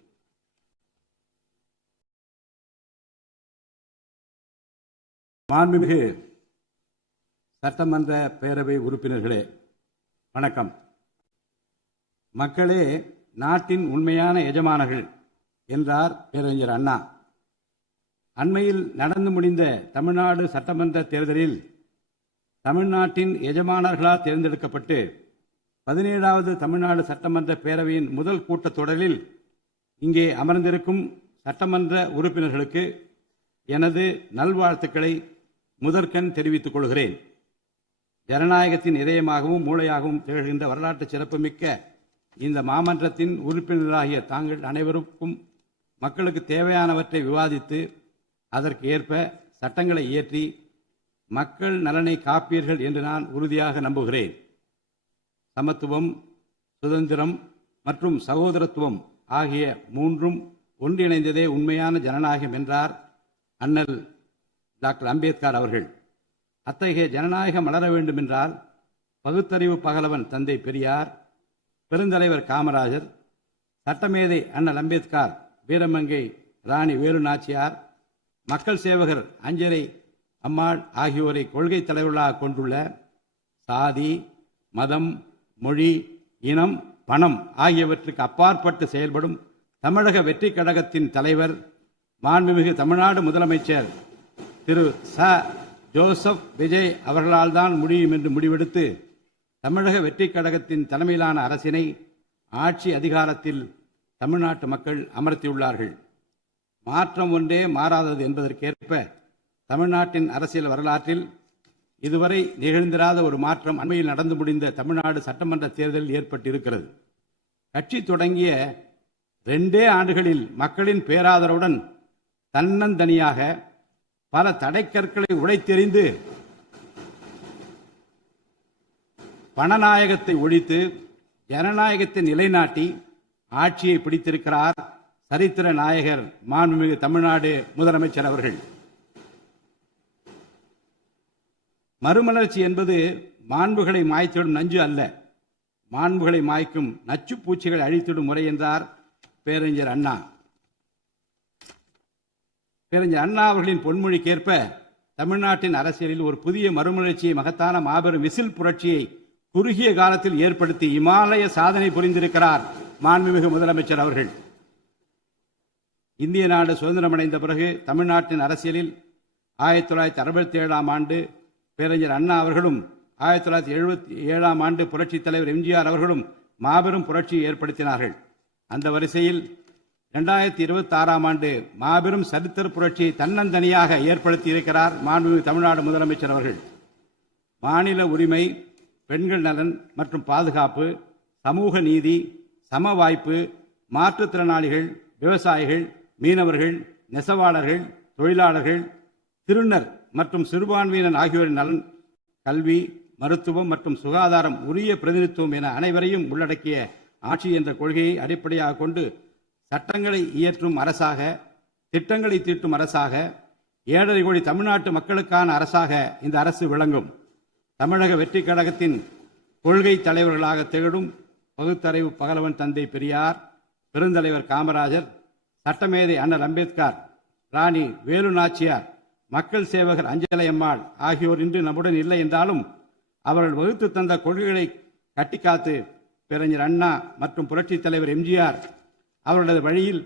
மாண்புமிகு சட்டமன்ற பேரவை உறுப்பினர்களே, வணக்கம். மக்களே நாட்டின் உண்மையான எஜமானர்கள் என்றார் பேரறிஞர் அண்ணா. அண்மையில் நடந்து முடிந்த தமிழ்நாடு சட்டமன்ற தேர்தலில் தமிழ்நாட்டின் எஜமானர்களால் தேர்ந்தெடுக்கப்பட்டு 17வது தமிழ்நாடு சட்டமன்ற பேரவையின் முதல் கூட்டத்தொடரில் இங்கே அமர்ந்திருக்கும் சட்டமன்ற உறுப்பினர்களுக்கு எனது நல்வாழ்த்துக்களை முதற்கண் தெரிவித்துக் கொள்கிறேன். ஜனநாயகத்தின் இதயமாகவும் மூளையாகவும் திகழ்கின்ற வரலாற்று சிறப்புமிக்க இந்த மாமன்றத்தின் உறுப்பினராகிய தாங்கள் அனைவருக்கும் மக்களுக்கு தேவையானவற்றை விவாதித்து அதற்கு ஏற்ப சட்டங்களை இயற்றி மக்கள் நலனை காப்பீர்கள் என்று நான் உறுதியாக நம்புகிறேன். சமத்துவம், சுதந்திரம் மற்றும் சகோதரத்துவம் ஆகிய மூன்றும் ஒன்றிணைந்ததே உண்மையான ஜனநாயகம் என்றார் அண்ணல் டாக்டர் அம்பேத்கர் அவர்கள். அத்தகைய ஜனநாயகம் மலர வேண்டும் என்றால் பகுத்தறிவு பகலவன் தந்தை பெரியார், பெருந்தலைவர் காமராஜர், சட்டமேதை அண்ணல் அம்பேத்கர், வீரமங்கை ராணி வேலு நாச்சியார், மக்கள் சேவகர் அஞ்சரை அம்மாள் ஆகியோரை கொள்கை தலைவர்களாக கொண்டுள்ள சாதி, மதம், மொழி, இனம், பணம் ஆகியவற்றுக்கு அப்பாற்பட்டு செயல்படும் தமிழக வெற்றி கழகத்தின் தலைவர் மாண்புமிகு தமிழ்நாடு முதலமைச்சர் திரு ச. ஜோசப் விஜய் அவர்களால் தான் முடியும் என்று முடிவெடுத்து தமிழக வெற்றி கழகத்தின் தலைமையிலான அரசினை ஆட்சி அதிகாரத்தில் தமிழ்நாட்டு மக்கள் அமர்த்தியுள்ளார்கள். மாற்றம் ஒன்றே மாறாதது என்பதற்கேற்ப தமிழ்நாட்டின் அரசியல் வரலாற்றில் இதுவரை நிகழ்ந்திராத ஒரு மாற்றம் அண்மையில் நடந்து முடிந்த தமிழ்நாடு சட்டமன்ற தேர்தலில் ஏற்பட்டிருக்கிறது. கட்சி தொடங்கிய 2 ஆண்டுகளில் மக்களின் பேராதரவுடன் தன்னந்தனியாக பல தடைக்கற்களை உடைத்தெறிந்து பணநாயகத்தை ஒழித்து ஜனநாயகத்தை நிலைநாட்டி ஆட்சியை பிடித்திருக்கிறார் சரித்திர நாயகர் மாண்புமிகு தமிழ்நாடு முதலமைச்சர் அவர்கள். மறுமலர்ச்சி என்பது மாண்புகளை மாய்த்திடும் நஞ்சு அல்ல, மாண்புகளை மாய்க்கும் நச்சு பூச்சிகளை அழித்திடும் முறை என்றார் பேரறிஞர் அண்ணா. பேரறிஞர் அண்ணா அவர்களின் பொன்மொழிக்கேற்ப தமிழ்நாட்டின் அரசியலில் ஒரு புதிய மறுமலர்ச்சியை, மகத்தான மாபெரும் விசில் புரட்சியை குறுகிய காலத்தில் ஏற்படுத்தி இமாலய சாதனை புரிந்திருக்கிறார் மாண்புமிகு முதலமைச்சர் அவர்கள். இந்திய நாடு சுதந்திரமடைந்த பிறகு தமிழ்நாட்டின் அரசியலில் 1967ஆம் ஆண்டு பேரறிஞர் அண்ணா அவர்களும் 1977ஆம் ஆண்டு புரட்சித் தலைவர் எம்ஜிஆர் அவர்களும் மாபெரும் புரட்சியை ஏற்படுத்தினார்கள். அந்த வரிசையில் 2026ஆம் ஆண்டு மாபெரும் சரித்திர புரட்சியை தன்னந்தனியாக ஏற்படுத்தி இருக்கிறார் மாண்புமிகு தமிழ்நாடு முதலமைச்சர் அவர்கள். மாநில உரிமை, பெண்கள் நலன் மற்றும் பாதுகாப்பு, சமூக நீதி, சம வாய்ப்பு, மாற்றுத்திறனாளிகள், விவசாயிகள், மீனவர்கள், நெசவாளர்கள், தொழிலாளர்கள், திருநர் மற்றும் சிறுபான்மையினர் ஆகியோரின் நலன், கல்வி, மருத்துவம் மற்றும் சுகாதாரம், உரிய பிரதிநிதித்துவம் என அனைவரையும் உள்ளடக்கிய ஆட்சி என்ற கொள்கையை அடிப்படையாக கொண்டு சட்டங்களை இயற்றும் அரசாக, திட்டங்களை தீட்டும் அரசாக, 7.5 கோடி தமிழ்நாட்டு மக்களுக்கான அரசாக இந்த அரசு விளங்கும். தமிழக வெற்றி கழகத்தின் கொள்கை தலைவர்களாக திகழும் பகுத்தறிவு பகலவன் தந்தை பெரியார், பெருந்தலைவர் காமராஜர், சட்டமேதை அண்ணல் அம்பேத்கர், ராணி வேலு நாச்சியார், மக்கள் சேவகர் அஞ்சலை அம்மாள் ஆகியோர் இன்று நம்முடன் இல்லை என்றாலும் அவர்கள் வகுத்து தந்த கொள்கைகளை கட்டிக்காத்து பேரறிஞர் அண்ணா மற்றும் புரட்சித் தலைவர் எம்ஜிஆர் அவர்களது வழியில்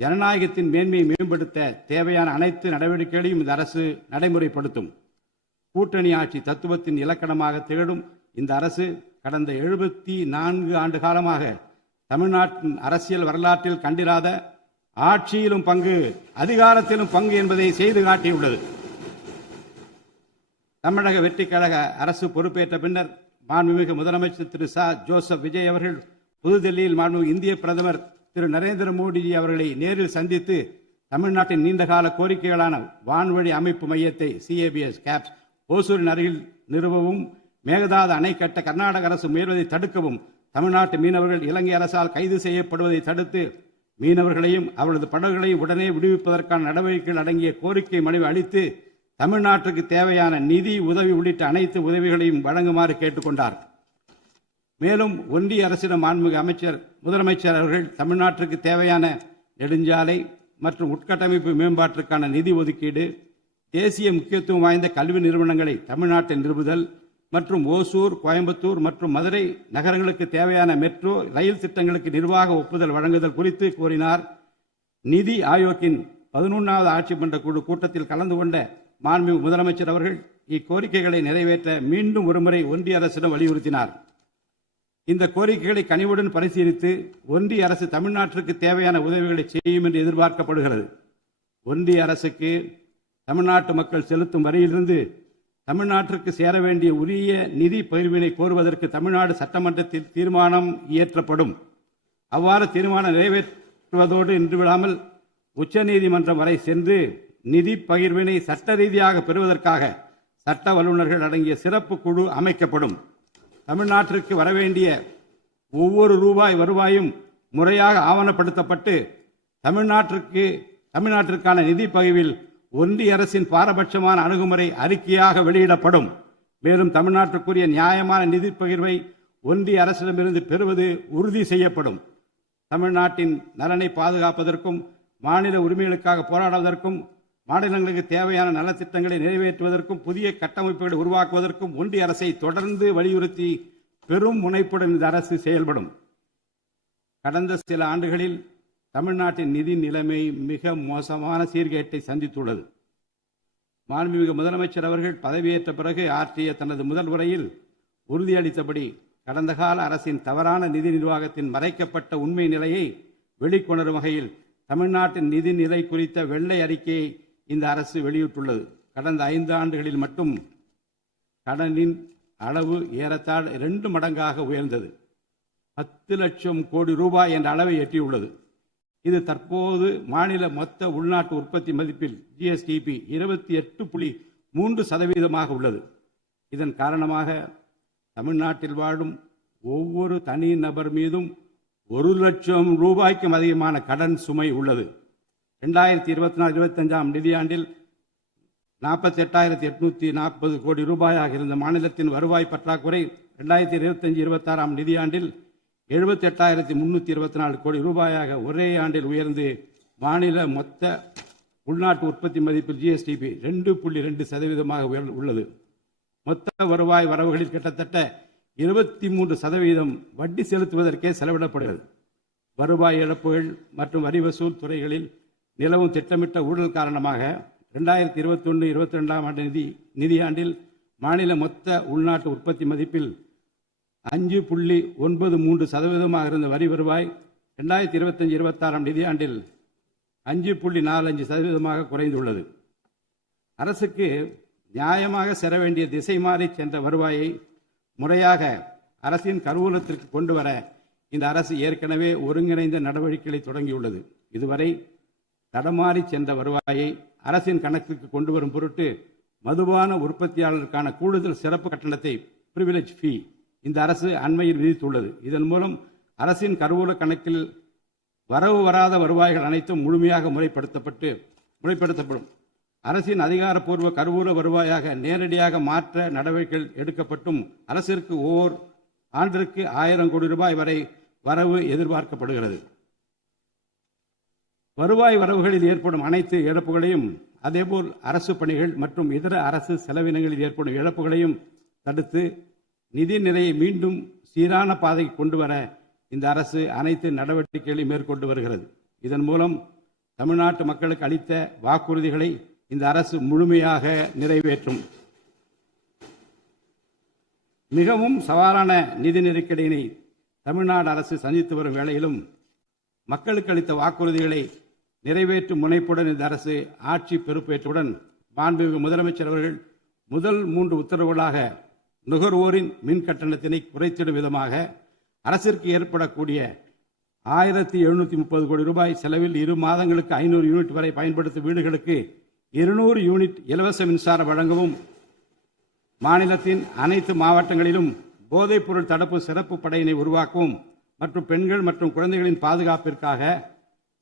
ஜனநாயகத்தின் மேன்மையை மேம்படுத்த தேவையான அனைத்து நடவடிக்கைகளையும் இந்த அரசு நடைமுறைப்படுத்தும். கூட்டணி ஆட்சி தத்துவத்தின் இலக்கணமாக திகழும் இந்த அரசு கடந்த 74 ஆண்டு காலமாக தமிழ்நாட்டின் அரசியல் வரலாற்றில் கண்டிராத ஆட்சியிலும் பங்கு, அதிகாரத்திலும் பங்கு என்பதை செய்து காட்டியுள்ளது. தமிழக வெற்றி கழக அரசு பொறுப்பேற்ற பின்னர் மாண்புமிகு முதலமைச்சர் திரு ஜோசப் விஜய் அவர்கள் புதுதில்லியில் மாண்புமிகு இந்திய பிரதமர் திரு நரேந்திர மோடிஜி அவர்களை நேரில் சந்தித்து தமிழ்நாட்டின் நீண்டகால கோரிக்கைகளான வான்வழி அமைப்பு மையத்தை CABS கேப்ஸ் ஓசூரின் அருகில் நிறுவவும், மேகதாது அணை கட்ட கர்நாடக அரசு முயல்வதை தடுக்கவும், தமிழ்நாட்டு மீனவர்கள் இலங்கை அரசால் கைது செய்யப்படுவதை தடுத்து மீனவர்களையும் அவரது படகுகளையும் உடனே விடுவிப்பதற்கான நடவடிக்கைகள் அடங்கிய கோரிக்கை மனுவை அளித்து தமிழ்நாட்டுக்கு தேவையான நிதி உதவி உள்ளிட்ட அனைத்து உதவிகளையும் வழங்குமாறு கேட்டுக்கொண்டார். மேலும் ஒன்றிய அரசிடம் மாண்புமிகு முதலமைச்சர் அவர்கள் தமிழ்நாட்டிற்கு தேவையான நெடுஞ்சாலை மற்றும் உட்கட்டமைப்பு மேம்பாட்டிற்கான நிதி ஒதுக்கீடு, தேசிய முக்கியத்துவம் வாய்ந்த கல்வி நிறுவனங்களை தமிழ்நாட்டில் நிறுவுதல் மற்றும் ஓசூர், கோயம்புத்தூர் மற்றும் மதுரை நகரங்களுக்கு தேவையான மெட்ரோ ரயில் திட்டங்களுக்கு நிர்வாக ஒப்புதல் வழங்குதல் குறித்து கோரினார். நிதி ஆயோக்கின் 11வது ஆட்சி மன்ற குழு கூட்டத்தில் கலந்து கொண்ட மாண்புமிகு முதலமைச்சர் அவர்கள் இக்கோரிக்கைகளை நிறைவேற்ற மீண்டும் ஒருமுறை ஒன்றிய அரசிடம் வலியுறுத்தினார். இந்த கோரிக்கைகளை கனிவுடன் பரிசீலித்து ஒன்றிய அரசு தமிழ்நாட்டிற்கு தேவையான உதவிகளை செய்யும் என்று எதிர்பார்க்கப்படுகிறது. ஒன்றிய அரசுக்கு தமிழ்நாட்டு மக்கள் செலுத்தும் வரியிலிருந்து தமிழ்நாட்டிற்கு சேர வேண்டிய உரிய நிதி பகிர்வினை கோருவதற்கு தமிழ்நாடு சட்டமன்றத்தில் தீர்மானம் இயற்றப்படும். அவ்வாறு தீர்மானம் நிறைவேற்றுவதோடு நின்று விடாமல் உச்சநீதிமன்றம் வரை சென்று நிதி பகிர்வினை சட்ட ரீதியாக பெறுவதற்காக சட்ட வல்லுநர்கள் அடங்கிய சிறப்பு குழு அமைக்கப்படும். தமிழ்நாட்டிற்கு வரவேண்டிய ஒவ்வொரு ரூபாய் வருவாயும் முறையாக ஆவணப்படுத்தப்பட்டு தமிழ்நாட்டிற்கான நிதி பகிர்வில் ஒன்றிய அரசின் பாரபட்சமான அணுகுமுறை அறிக்கையாக வெளியிடப்படும். மேலும் தமிழ்நாட்டுக்குரிய நியாயமான நிதி பகிர்வை ஒன்றிய அரசிடமிருந்து பெறுவது உறுதி செய்யப்படும். தமிழ்நாட்டின் நலனை பாதுகாப்பதற்கும் மாநில உரிமைகளுக்காக போராடுவதற்கும் மாநிலங்களுக்கு தேவையான நலத்திட்டங்களை நிறைவேற்றுவதற்கும் புதிய கட்டமைப்புகளை உருவாக்குவதற்கும் ஒன்றிய அரசை தொடர்ந்து வலியுறுத்தி பெரும் முனைப்புடன் இந்த அரசு செயல்படும். கடந்த சில ஆண்டுகளில் தமிழ்நாட்டின் நிதி நிலைமை மிக மோசமான சீர்கேட்டை சந்தித்துள்ளது. மாண்புமிகு முதலமைச்சர் அவர்கள் பதவியேற்ற பிறகு ஆற்றிய தனது முதல் உரையில் உறுதியளித்தபடி கடந்த கால அரசின் தவறான நிதி நிர்வாகத்தின் மறைக்கப்பட்ட உண்மை நிலையை வெளிக்கொணரும் வகையில் தமிழ்நாட்டின் நிதி நிலை குறித்த வெள்ளை அறிக்கையை இந்த அரசு வெளியிட்டுள்ளது. கடந்த 5 ஆண்டுகளில் மட்டும் கடனின் அளவு ஏறத்தாழ 2 மடங்காக உயர்ந்தது. 10 லட்சம் கோடி ரூபாய் என்ற அளவை எட்டியுள்ளது. இது தற்போது மாநில மொத்த உள்நாட்டு உற்பத்தி மதிப்பில் GSDP 28.3% உள்ளது. இதன் காரணமாக தமிழ்நாட்டில் வாழும் ஒவ்வொரு தனி நபர் மீதும் 1 லட்சம் ரூபாய்க்கும் அதிகமான கடன் சுமை உள்ளது. 2024-25 நிதியாண்டில் 48,840 கோடி ரூபாயாக இருந்த மாநிலத்தின் வருவாய் பற்றாக்குறை 2025-26 நிதியாண்டில் 78,324 கோடி ரூபாயாக ஒரே ஆண்டில் உயர்ந்து மாநில மொத்த உள்நாட்டு உற்பத்தி மதிப்பில் ஜிஎஸ்டிபி 2.2% உள்ளது. மொத்த வருவாய் வரவுகளில் கிட்டத்தட்ட 23% வட்டி செலுத்துவதற்கே செலவிடப்படுகிறது. வருவாய் இழப்புகள் மற்றும் வரி வசூல் துறைகளில் நிலவும் திட்டமிட்ட ஊழல் காரணமாக 2021-22 நிதியாண்டில் மாநில மொத்த உள்நாட்டு உற்பத்தி மதிப்பில் 5.93% இருந்த வரி வருவாய் 2025-26 நிதியாண்டில் 5.45% குறைந்துள்ளது. அரசுக்கு நியாயமாக செல்ல வேண்டிய திசை மாறி சென்ற வருவாயை முறையாக அரசின் கருவூலத்திற்கு கொண்டு வர இந்த அரசு ஏற்கனவே ஒருங்கிணைந்த நடவடிக்கைகளை தொடங்கியுள்ளது. இதுவரை தடமாறி சென்ற வருவாயை அரசின் கணக்கிற்கு கொண்டு வரும் பொருட்டு மதுபான உற்பத்தியாளருக்கான கூடுதல் சிறப்பு கட்டணத்தை பிரிவிலேஜ் ஃபீ இந்த அரசு அண்மையில் விதித்துள்ளது. இதன் மூலம் அரசின் கருவூல கணக்கில் வரவு வராத வருவாய்கள் அனைத்தும் முழுமையாக முறைப்படுத்தப்படும். அரசின் அதிகாரப்பூர்வ கருவூல வருவாயாக நேரடியாக மாற்ற நடவடிக்கைகள் எடுக்கப்பட்டும் அரசிற்கு ஓர் ஆண்டிற்கு 1000 கோடி ரூபாய் வரை வரவு எதிர்பார்க்கப்படுகிறது. வருவாய் வரவுகளில் ஏற்படும் அனைத்து இழப்புகளையும் அதேபோல் அரசு பணிகள் மற்றும் இதர அரசு செலவினங்களில் ஏற்படும் இழப்புகளையும் தடுத்து நிதி நிலையை மீண்டும் சீரான பாதைக்கு கொண்டு வர இந்த அரசு அனைத்து நடவடிக்கைகளையும் மேற்கொண்டு வருகிறது. இதன் மூலம் தமிழ்நாட்டு மக்களுக்கு அளித்த வாக்குறுதிகளை இந்த அரசு முழுமையாக நிறைவேற்றும். மிகவும் சவாலான நிதி நெருக்கடியினை தமிழ்நாடு அரசு சந்தித்து வரும் வேளையிலும் மக்களுக்கு அளித்த வாக்குறுதிகளை நிறைவேற்றும் முனைப்புடன் இந்த அரசு ஆட்சி பொறுப்பேற்றவுடன் மாண்புமிகு முதலமைச்சர் அவர்கள் முதல் 3 உத்தரவுகளாக நுகர்வோரின் மின் கட்டணத்தினை குறைத்திடும் விதமாக அரசிற்கு ஏற்படக்கூடிய 1,730 கோடி ரூபாய் செலவில் 2 மாதங்களுக்கு 500 யூனிட் வரை பயன்படுத்தும் வீடுகளுக்கு 200 யூனிட் இலவச மின்சாரம் வழங்கவும், மாநிலத்தின் அனைத்து மாவட்டங்களிலும் போதைப்பொருள் தடுப்பு சிறப்பு படையினை உருவாக்கவும் மற்றும் பெண்கள் மற்றும் குழந்தைகளின் பாதுகாப்பிற்காக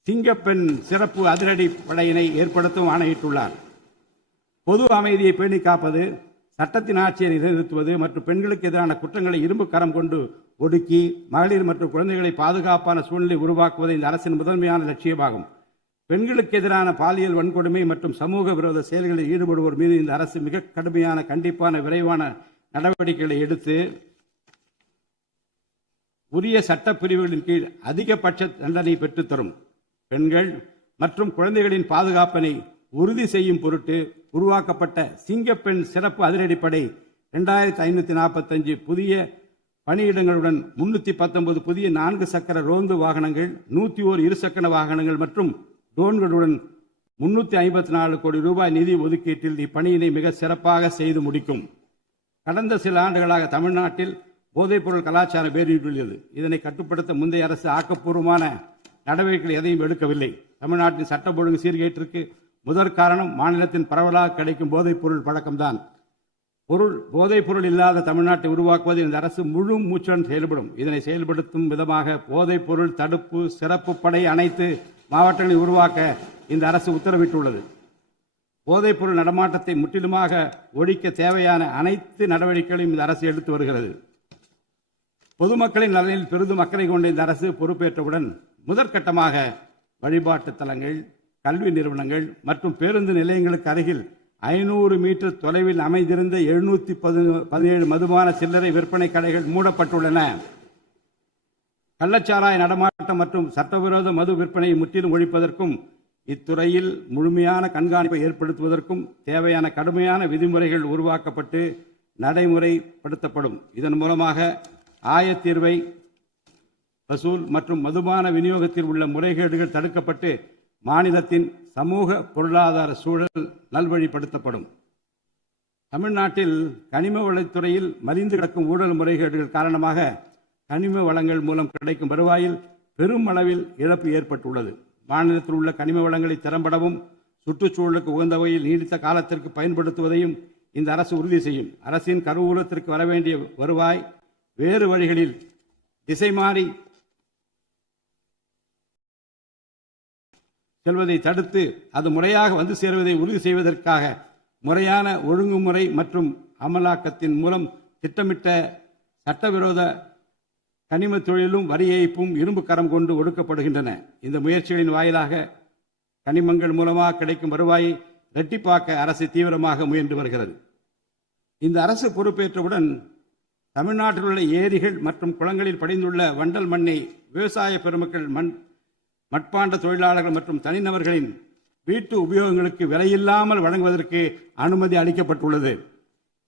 சிங்கப்பெண் சிறப்பு அதிரடி படையினை ஏற்படுத்தவும் ஆணையிட்டுள்ளார். பொது அமைதியை பேணி காப்பது, சட்டத்தின் ஆட்சியை நிலைநிறுத்துவது மற்றும் பெண்களுக்கு எதிரான குற்றங்களை இரும்பு கரம் கொண்டு ஒடுக்கி மகளிர் மற்றும் குழந்தைகளை பாதுகாப்பான சூழ்நிலை உருவாக்குவது இந்த அரசின் முதன்மையான லட்சியமாகும். பெண்களுக்கு எதிரான பாலியல் வன்கொடுமை மற்றும் சமூக விரோத செயல்களில் ஈடுபடுவோர் மீது இந்த அரசு மிக கடுமையான கண்டிப்பான விரைவான நடவடிக்கைகளை எடுத்து உரிய சட்ட பிரிவுகளின் கீழ் அதிகபட்ச தண்டனை பெற்றுத்தரும். பெண்கள் மற்றும் குழந்தைகளின் பாதுகாப்பினை உறுதி செய்யும் பொருட்டு உருவாக்கப்பட்ட சிங்கப்பெண் சிறப்பு அதிரடிப்படை 2545 புதிய பணியிடங்களுடன் 319 புதிய 4 சக்கர ரோந்து வாகனங்கள், 101 இருசக்கர வாகனங்கள் மற்றும் ட்ரோன்களுடன் 354 கோடி ரூபாய் நிதி ஒதுக்கீட்டில் இப்பணியினை மிக சிறப்பாக செய்து முடிக்கும். கடந்த சில ஆண்டுகளாக தமிழ்நாட்டில் போதைப்பொருள் கலாச்சாரம் வேரூன்றியுள்ளது. இதனை கட்டுப்படுத்த முந்தைய அரசு ஆக்கப்பூர்வமான நடவடிக்கைகள் எதையும் எடுக்கவில்லை. தமிழ்நாட்டின் சட்டம் ஒழுங்கு சீர்கேட்டிற்கு முதற் காரணம் மாநிலத்தின் பரவலாக கிடைக்கும் போதைப்பொருள் பழக்கம்தான். போதைப்பொருள் இல்லாத தமிழ்நாட்டை உருவாக்குவது இந்த அரசு முழு மூச்சுடன் செயல்படும். இதனை செயல்படுத்தும் விதமாக போதைப்பொருள் தடுப்பு சிறப்பு படை அனைத்து மாவட்டங்களில் உருவாக்க இந்த அரசு உத்தரவிட்டுள்ளது. போதைப்பொருள் நடமாட்டத்தை முற்றிலுமாக ஒழிக்க தேவையான அனைத்து நடவடிக்கைகளையும் இந்த அரசு எடுத்து வருகிறது. பொதுமக்களின் நலனில் பெரிதும் அக்கறை கொண்ட இந்த அரசு பொறுப்பேற்றவுடன் முதற்கட்டமாக வழிபாட்டு தலங்கள், கல்வி நிறுவனங்கள் மற்றும் பேருந்து நிலையங்களுக்கு அருகில் 500 மீட்டர் தொலைவில் அமைந்திருந்த 717 மதுபான சில்லறை விற்பனை கடைகள் மூடப்பட்டுள்ளன. கள்ளச்சாராய நடமாட்டம் மற்றும் சட்டவிரோத மது விற்பனையை முற்றிலும் ஒழிப்பதற்கும் இத்துறையில் முழுமையான கண்காணிப்பை ஏற்படுத்துவதற்கும் தேவையான கடுமையான விதிமுறைகள் உருவாக்கப்பட்டு நடைமுறைப்படுத்தப்படும். இதன் மூலமாக ஆயத்தீர்வை வசூல் மற்றும் மதுபான விநியோகத்தில் உள்ள முறைகேடுகள் தடுக்கப்பட்டு மாநிலத்தின் சமூக பொருளாதார சூழல் நல்வழிப்படுத்தப்படும். தமிழ்நாட்டில் கனிம வளத்துறையில் மலிந்து கிடக்கும் ஊழல் முறைகேடுகள் காரணமாக கனிம வளங்கள் மூலம் கிடைக்கும் வருவாயில் பெரும் அளவில் இழப்பு ஏற்பட்டுள்ளது. மாநிலத்தில் உள்ள கனிம வளங்களை திறம்படவும் சுற்றுச்சூழலுக்கு உகந்த வகையில் நீடித்த காலத்திற்கு பயன்படுத்துவதையும் இந்த அரசு உறுதி செய்யும். அரசின் கருவூலத்திற்கு வரவேண்டிய வருவாய் வேறு வழிகளில் திசை மாறி செல்வதை தடுத்து அது முறையாக வந்து சேருவதை உறுதி செய்வதற்காக முறையான ஒழுங்குமுறை மற்றும் அமலாக்கத்தின் மூலம் திட்டமிட்ட சட்டவிரோத கனிம தொழிலும் வரி ஏய்ப்பும் இரும்பு கரம் கொண்டு ஒடுக்கப்படுகின்றன. இந்த முயற்சிகளின் வாயிலாக கனிமங்கள் மூலமாக கிடைக்கும் வருவாயை இரட்டிப்பாக்க அரசு தீவிரமாக முயன்று வருகிறது. இந்த அரசு பொறுப்பேற்றவுடன் தமிழ்நாட்டில் உள்ள ஏரிகள் மற்றும் குளங்களில் படிந்துள்ள வண்டல் மண்ணை விவசாய பெருமக்கள் மட்பாண்ட தொழிலாளர்கள் மற்றும் தனிநபர்களின் வீட்டு உபயோகங்களுக்கு விலையில்லாமல் வழங்குவதற்கு அனுமதி அளிக்கப்பட்டுள்ளது.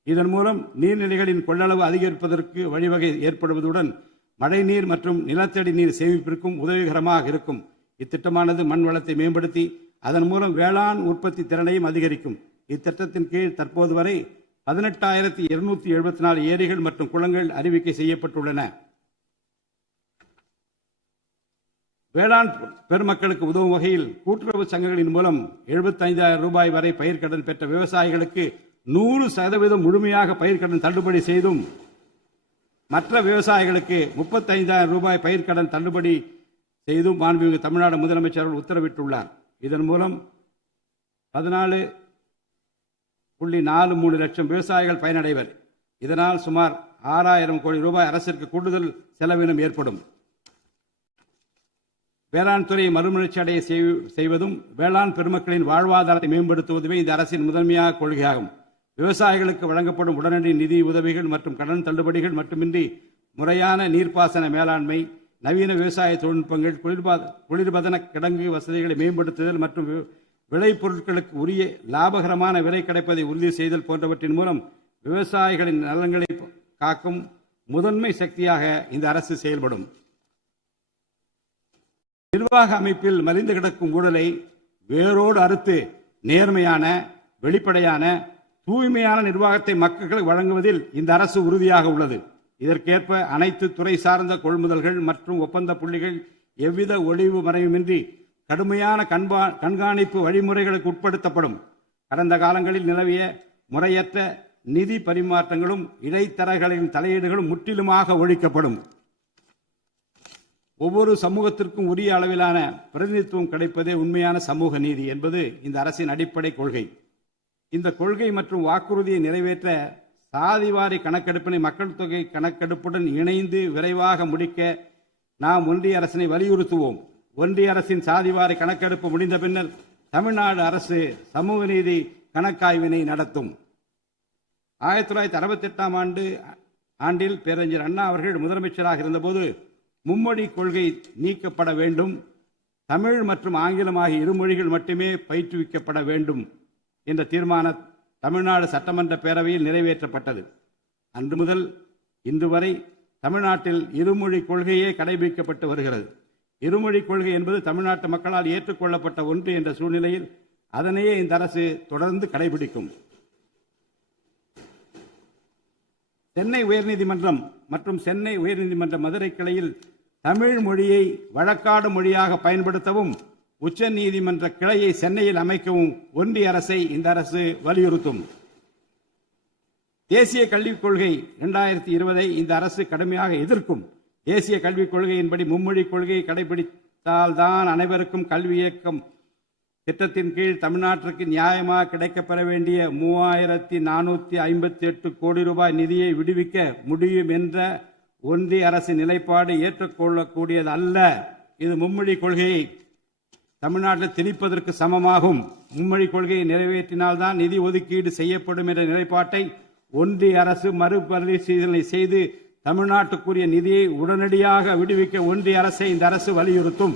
இதன் மூலம் நீர்நிலைகளின் கொள்ளளவு அதிகரிப்பதற்கு வழிவகை ஏற்படுவதுடன் மழைநீர் மற்றும் நிலத்தடி நீர் சேமிப்பிற்கும் உதவிகரமாக இருக்கும். இத்திட்டமானது மண் வளத்தை மேம்படுத்தி அதன் மூலம் வேளாண் உற்பத்தி திறனையும் அதிகரிக்கும். இத்திட்டத்தின் கீழ் தற்போது வரை 18,274 ஏரிகள் மற்றும் குளங்கள் அறிவிக்கை செய்யப்பட்டுள்ளன. வேளாண் பெருமக்களுக்கு உதவும் வகையில் கூட்டுறவு சங்கங்களின் மூலம் 75,000 ரூபாய் வரை பயிர்க்கடன் பெற்ற விவசாயிகளுக்கு 100% முழுமையாக பயிர்க்கடன் தள்ளுபடி செய்தும் மற்ற விவசாயிகளுக்கு 35,000 ரூபாய் பயிர்க்கடன் தள்ளுபடி செய்தும் மாண்புமிகு தமிழ்நாடு முதலமைச்சர் உத்தரவிட்டுள்ளார். இதன் மூலம் 14.43 லட்சம் விவசாயிகள் பயனடைவர். இதனால் சுமார் 6,000 கோடி ரூபாய் அரசிற்கு கூடுதல் செலவினம் ஏற்படும். வேளாண் துறையை மறுமலர்ச்சி அடைய செய்வதும் வேளாண் பெருமக்களின் வாழ்வாதாரத்தை மேம்படுத்துவதுமே இந்த அரசின் முதன்மையாக கொள்கையாகும். விவசாயிகளுக்கு வழங்கப்படும் உடனடி நிதி உதவிகள் மற்றும் கடன் தள்ளுபடிகள் மட்டுமின்றி முறையான நீர்ப்பாசன மேலாண்மை, நவீன விவசாய தொழில்நுட்பங்கள், குளிர்பதன கிடங்கு வசதிகளை மேம்படுத்துதல் மற்றும் விளைபொருட்களுக்கு உரிய லாபகரமான விலை கிடைப்பதை உறுதி செய்தல் போன்றவற்றின் மூலம் விவசாயிகளின் நலன்களை காக்கும் முதன்மை சக்தியாக இந்த அரசு செயல்படும். நிர்வாக அமைப்பில் மலிந்து கிடக்கும் ஊழலை வேரோடு அறுத்து நேர்மையான, வெளிப்படையான, தூய்மையான நிர்வாகத்தை மக்களுக்கு வழங்குவதில் இந்த அரசு உறுதியாக உள்ளது. இதற்கேற்ப அனைத்து துறை சார்ந்த கொள்முதல்கள் மற்றும் ஒப்பந்த புள்ளிகள் எவ்வித ஒளிவு மறைவுமின்றி கடுமையான கண்காணிப்பு வழிமுறைகளுக்கு உட்படுத்தப்படும். கடந்த காலங்களில் நிலவிய முறையற்ற நிதி பரிமாற்றங்களும் இடைத்தரகர்களின் தலையீடுகளும் முற்றிலுமாக ஒழிக்கப்படும். ஒவ்வொரு சமூகத்திற்கும் உரிய அளவிலான பிரதிநிதித்துவம் கிடைப்பதே உண்மையான சமூக நீதி என்பது இந்த அரசின் அடிப்படை கொள்கை. இந்த கொள்கை மற்றும் வாக்குறுதியை நிறைவேற்ற சாதிவாரி கணக்கெடுப்பினை மக்கள் தொகை கணக்கெடுப்புடன் இணைந்து விரைவாக முடிக்க நாம் ஒன்றிய அரசினை வலியுறுத்துவோம். ஒன்றிய அரசின் சாதிவாரி கணக்கெடுப்பு முடிந்த பின்னர் தமிழ்நாடு அரசு சமூக நீதி கணக்காய்வினை நடத்தும். 1968 ஆண்டில் பேரறிஞர் அண்ணா அவர்கள் முதலமைச்சராக இருந்தபோது மும்மொழி கொள்கை நீக்கப்பட வேண்டும், தமிழ் மற்றும் ஆங்கிலம் ஆகிய இருமொழிகள் மட்டுமே பயிற்றுவிக்கப்பட வேண்டும் என்ற தீர்மானம் தமிழ்நாடு சட்டமன்ற பேரவையில் நிறைவேற்றப்பட்டது. அன்று முதல் இன்று வரை தமிழ்நாட்டில் இருமொழி கொள்கையே கடைபிடிக்கப்பட்டு வருகிறது. இருமொழி கொள்கை என்பது தமிழ்நாட்டு மக்களால் ஏற்றுக்கொள்ளப்பட்ட ஒன்று என்ற சூழ்நிலையில் அதனையே இந்த அரசு தொடர்ந்து கடைபிடிக்கும். சென்னை உயர்நீதிமன்றம் மற்றும் சென்னை உயர்நீதிமன்ற மதுரை கிளையில் தமிழ் மொழியை வழக்காடு மொழியாக பயன்படுத்தவும் உச்ச நீதிமன்ற கிளையை சென்னையில் அமைக்கவும் ஒன்றிய அரசை இந்த அரசு வலியுறுத்தும். தேசிய கல்விக் கொள்கை 2020 இந்த அரசு கடுமையாக எதிர்க்கும். தேசிய கல்விக் கொள்கையின்படி மும்மொழி கொள்கையை கடைபிடித்தால்தான் அனைவருக்கும் கல்வி இயக்கம் திட்டத்தின் கீழ் தமிழ்நாட்டிற்கு நியாயமாக கிடைக்கப்பெற வேண்டிய 3,458 கோடி ரூபாய் நிதியை விடுவிக்க முடியும் என்ற ஒன்றிய அரசின் நிலைப்பாடு ஏற்றுக்கொள்ளக்கூடியது அல்ல. இது மும்மொழி கொள்கையை தமிழ்நாட்டில் திணிப்பதற்கு சமமாகும். மும்மொழி கொள்கையை நிறைவேற்றினால்தான் நிதி ஒதுக்கீடு செய்யப்படும் என்ற நிலைப்பாட்டை ஒன்றிய அரசு மறுபரிசீலனை செய்து தமிழ்நாட்டுக்குரிய நிதியை உடனடியாக விடுவிக்க ஒன்றிய அரசை இந்த அரசு வலியுறுத்தும்.